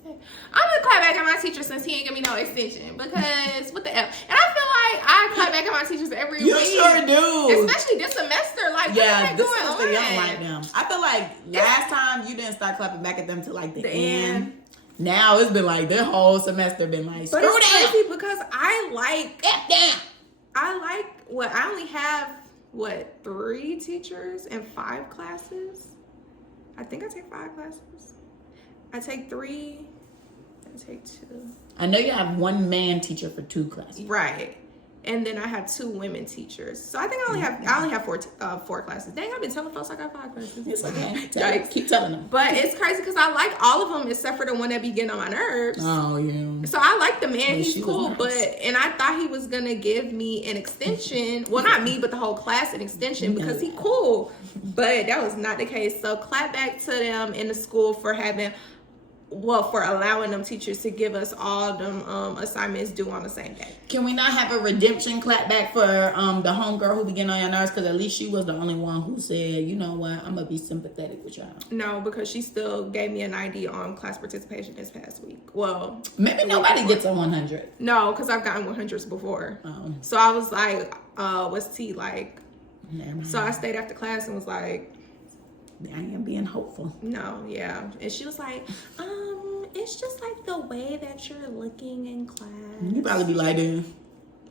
I'm gonna clap back at my teacher since he ain't give me no extension, because what the F? And I feel like I clap back at my teachers every You week. sure do. Especially this semester. Like, Yeah, what this is semester going you on? don't like them. I feel like last time you didn't start clapping back at them till like the end. Now it's been like this whole semester been like, screw But it's that. crazy because I like F what I only have 3 teachers and 5 classes. I think I take 5 classes. I take 3. I take 2. I know you have one man teacher for 2 classes. Right. And then I have 2 women teachers. So I think I only have 4 classes. Dang, I've been telling folks I got 5 classes. It's okay. Yikes. Keep telling them. But it's crazy because I like all of them except for the one that be getting on my nerves. Oh, yeah. So I like the man, Yeah, he's she was cool, nice. and I thought he was gonna give me an extension. Well, not me, but the whole class an extension because he cool. But that was not the case. So clap back to them in the school for for allowing them teachers to give us all them assignments due on the same day. Can we not have a redemption clap back for the homegirl who began on your nerves? Because at least she was the only one who said, you know what, I'm going to be sympathetic with y'all. No, because she still gave me a 90 on class participation this past week. Well, Maybe nobody gets a 100. no, because I've gotten 100s before. Oh, So I was like, what's T like? never mind. So I stayed after class and was like, I am being hopeful. no, yeah. And she was like, it's just like the way that you're looking in class. You probably be like that.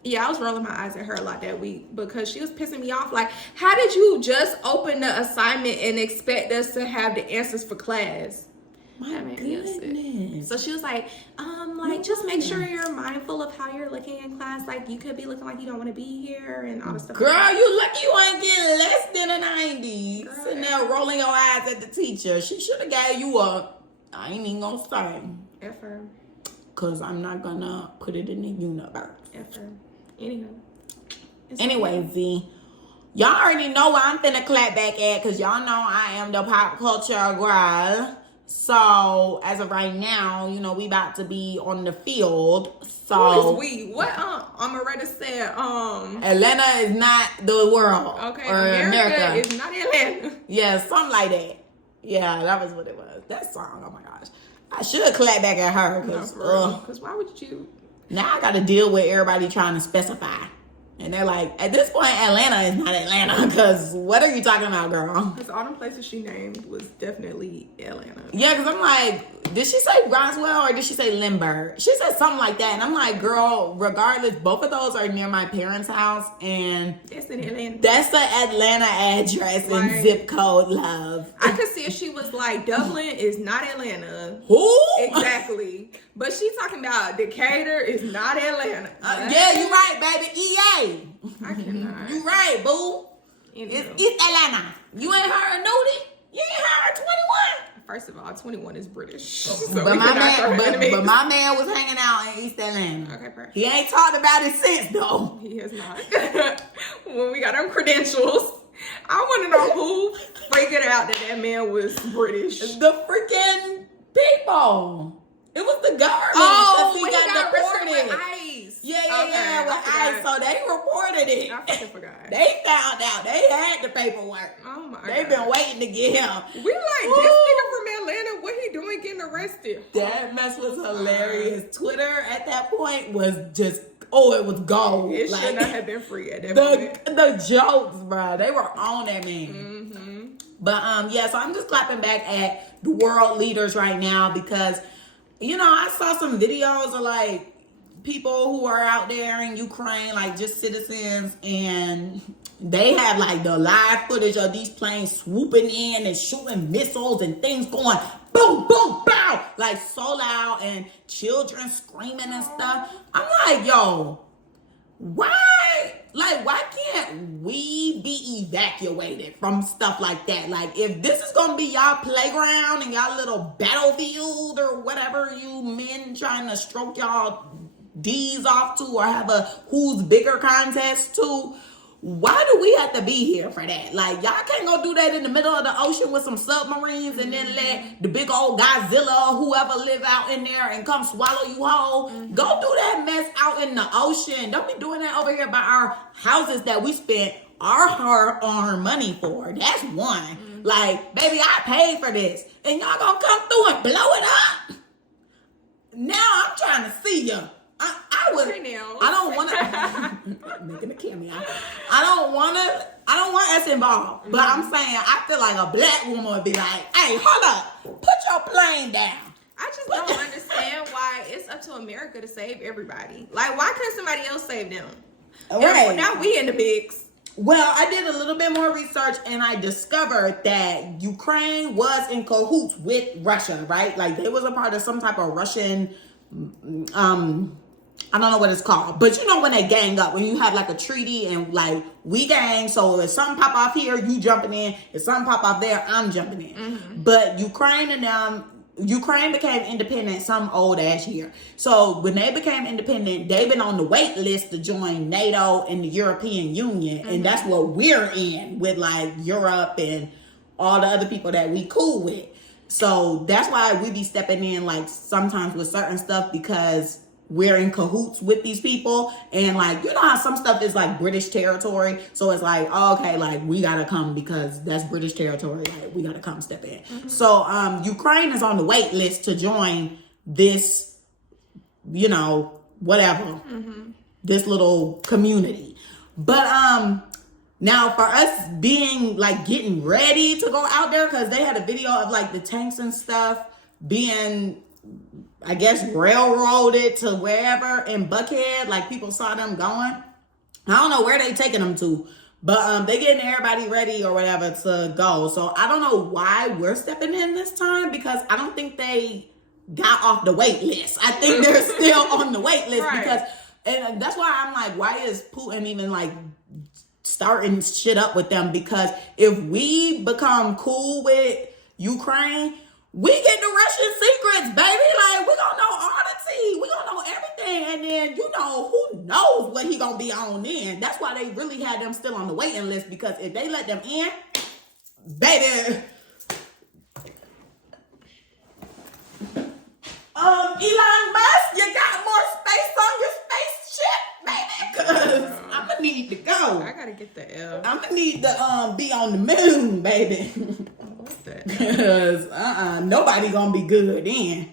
Yeah, I was rolling my eyes at her a lot that week because she was pissing me off. Like, how did you just open the assignment and expect us to have the answers for class? My goodness. So she was like, just make sure you're mindful of how you're looking in class. Like, you could be looking like you don't want to be here and all this stuff. Girl, you lucky you ain't getting less than a 90. Girl. Sitting there rolling your eyes at the teacher. She should have gave you I ain't even gonna say. F her. Because I'm not gonna put it in the universe. F her. Anywho. Anyway, V. Y'all already know where I'm finna clap back at because y'all know I am the pop culture girl. So, as of right now, we about to be on the field. So, who is we? What? Amaretta said, Atlanta is not the world. Okay, or America is not Atlanta. Yeah, something like that. Yeah, that was what it was. That song, oh my gosh. I should clap back at her. Because why would you? Now I got to deal with everybody trying to specify. And they're like, at this point, Atlanta is not Atlanta. Because what are you talking about, girl? Because all the places she named was definitely Atlanta. Yeah, because I'm like, did she say Roswell or did she say Lindbergh? She said something like that. And I'm like, girl, regardless, both of those are near my parents' house. And that's in Atlanta. That's the Atlanta address and zip code, love. I could see if she was like, Dublin is not Atlanta. Who? Exactly. But she talking about Decatur is not Atlanta. Yeah, you right, baby. EA. I cannot. You right, boo. It's Atlanta. You ain't heard Nudie? You ain't heard 21? First of all, 21 is British. So but my man was hanging out in East Atlanta. Okay, perfect. He ain't talked about it since, though. He has not. When we got them credentials, I want to know who figured out that man was British. The freaking people. It was the government. Oh, he when got arrested deported. with ICE. Yeah, with ICE. So they reported it. I fucking forgot. They found out. They had the paperwork. Oh my god. They've been waiting to get him. We like, this nigga from Atlanta, what he doing getting arrested? That mess was hilarious. Twitter at that point was just, it was gold. It should not have been free at that point. The jokes, bro. They were on that man. Mm-hmm. But, so I'm just clapping back at the world leaders right now because, I saw some videos of, like, people who are out there in Ukraine, like, just citizens, and they have, like, the live footage of these planes swooping in and shooting missiles and things going boom, boom, bow, like, so loud, and children screaming and stuff. I'm like, yo, why can't we be evacuated from stuff like that? Like, if this is gonna be y'all playground and y'all little battlefield or whatever you men trying to stroke y'all D's off to or have a who's bigger contest to, why do we have to be here for that? Like, y'all can't go do that in the middle of the ocean with some submarines and then let the big old Godzilla or whoever live out in there and come swallow you whole. Mm-hmm. Go do that mess out in the ocean. Don't be doing that over here by our houses that we spent our hard-earned money for. That's one. Mm-hmm. Like, baby, I paid for this. And y'all gonna come through and blow it up? Now I'm trying to see ya. I don't want to making a cameo. I don't want us involved. But I'm saying I feel like a black woman would be like, hey, hold up, put your plane down. I just don't understand why it's up to America to save everybody. Like, why couldn't somebody else save them? Right. Now we in the mix. Well, I did a little bit more research and I discovered that Ukraine was in cahoots with Russia, right? Like they was a part of some type of Russian I don't know what it's called, but when they gang up, when you have like a treaty and like we gang, so if something pop off here, you jumping in. If something pop off there, I'm jumping in. Mm-hmm. But Ukraine became independent some old ass year. So when they became independent, they've been on the wait list to join NATO and the European Union. Mm-hmm. And that's what we're in with like Europe and all the other people that we cool with. So that's why we be stepping in like sometimes with certain stuff because we're in cahoots with these people. And like, how some stuff is like British territory. So it's like, okay, like we gotta come because that's British territory. Like we gotta come step in. Mm-hmm. So Ukraine is on the wait list to join this, whatever, mm-hmm. this little community. But now for us being like getting ready to go out there, because they had a video of like the tanks and stuff being I guess, railroaded to wherever in Buckhead. Like, people saw them going. I don't know where they taking them to, but they getting everybody ready or whatever to go. So I don't know why we're stepping in this time, because I don't think they got off the wait list. I think they're still on the wait list, because, and that's why I'm like, why is Putin even like starting shit up with them? Because if we become cool with Ukraine, we get the Russian secrets, baby. Like, we gonna know all the tea. We gonna know everything. And then, you know, who knows what he gonna be on then. That's why they really had them still on the waiting list, because if they let them in, baby. Elon Musk, you got more space on your spaceship, baby, because I'm gonna need to go. I gotta get the L. I'm gonna need to be on the moon, baby. What's that? Because nobody gonna be good then.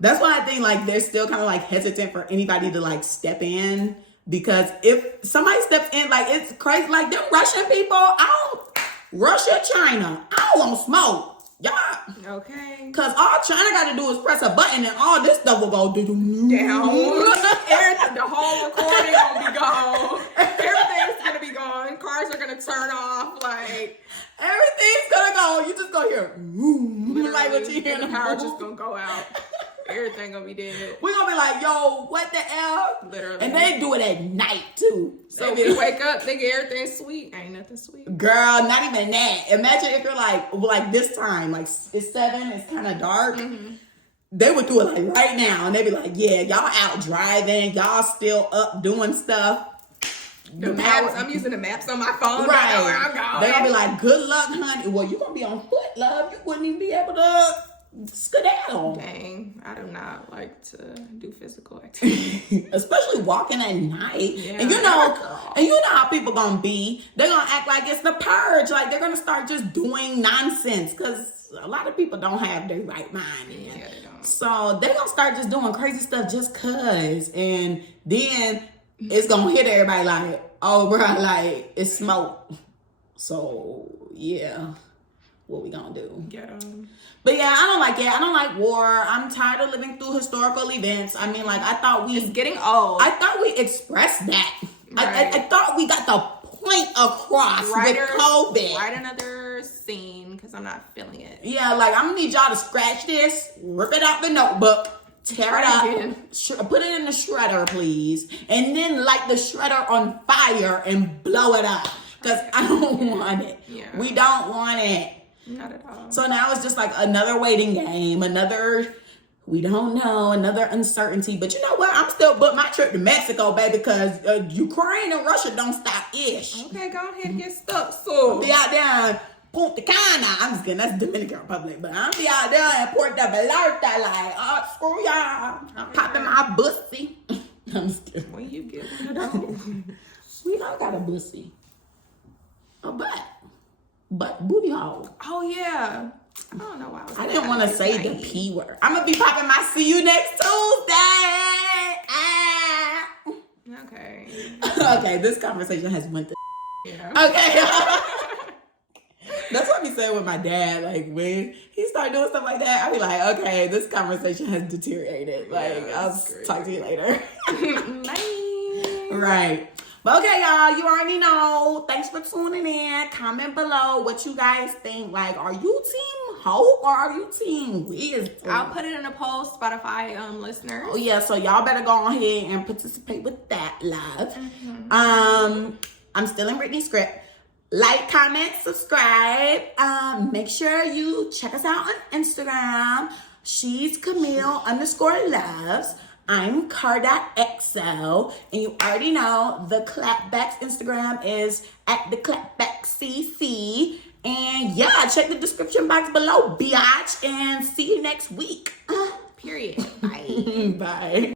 That's why I think like they're still kind of like hesitant for anybody to like step in, because if somebody steps in, like, it's crazy. Like, them Russian people, Russia, China, I don't want smoke. Y'all, Okay. because all China got to do is press a button and all this stuff will go down. The whole recording gonna be gone. Everything's gonna be gone. Cars are gonna turn off. Like, everything's gonna go. You just gonna hear, like what you hear in the power movie. just gonna go out. Everything gonna be dead. We're gonna be like, yo, what the hell? Literally. And they do it at night too. So we wake up, think everything's sweet. Ain't nothing sweet. Girl, not even that. Imagine if you're like this time, like it's 7, it's kind of dark. Mm-hmm. They would do it like right now, and they'd be like, yeah, y'all out driving, y'all still up doing stuff. The maps, I'm using the maps on my phone. Right. I know where I'm going. They're gonna be like, good luck, honey. Well, you're gonna be on foot, love. You wouldn't even be able to skedaddle. Dang, I do not like to do physical activity. Especially walking at night. Yeah. And you know how people gonna be. They're gonna act like it's the purge. Like, they're gonna start just doing nonsense, because a lot of people don't have their right mind. Yeah, they don't. So they're gonna start just doing crazy stuff just cause. And then it's gonna hit everybody like, oh bro, like, it's smoke. So yeah, what we gonna do? Get 'em. But yeah, I don't like war. I'm tired of living through historical events. I mean, like, It's getting old. I thought we expressed that. Right. I thought we got the point across with COVID. Write another scene, because I'm not feeling it. Yeah, like, I'm gonna need y'all to scratch this, rip it out the notebook, tear it up, put it in the shredder, please, and then light the shredder on fire and blow it up, because I don't want it. Yeah. We don't want it. Not at all. So now it's just like another waiting game, we don't know, another uncertainty. But you know what? I'm still booked my trip to Mexico, baby, because Ukraine and Russia don't stop ish. Okay, go ahead and get stuck, so. Be out there in Punta Cana. I'm just kidding, that's Dominican Republic. But I'm be out there in Puerto Vallarta, like, oh, screw y'all. I'm popping my bussy. I'm just kidding. When you get one of those. We all got a bussy. A butt. But booty hole. Oh, yeah. I don't know why I didn't want to say the P word. I'm going to be popping my see you next Tuesday. Ah. Okay. Okay, this conversation has went to Yeah. Okay. That's what I be saying with my dad. Like, when he started doing stuff like that, I be like, okay, this conversation has deteriorated. Like, I'll talk to you later. Bye. Right. But okay, y'all, you already know. Thanks for tuning in. Comment below what you guys think. Like, are you team Hope or are you team Wisdom? I'll put it in a poll, Spotify listeners. Oh yeah, so y'all better go ahead and participate with that, love. Mm-hmm. I'm still in Brittany's script. Like, comment, subscribe. Make sure you check us out on Instagram. She's Camille_loves. I'm car.xoxo, and you already know the Clapback's Instagram is at theclapbackcc. And yeah, check the description box below, biatch, and see you next week. Period. Bye. Bye.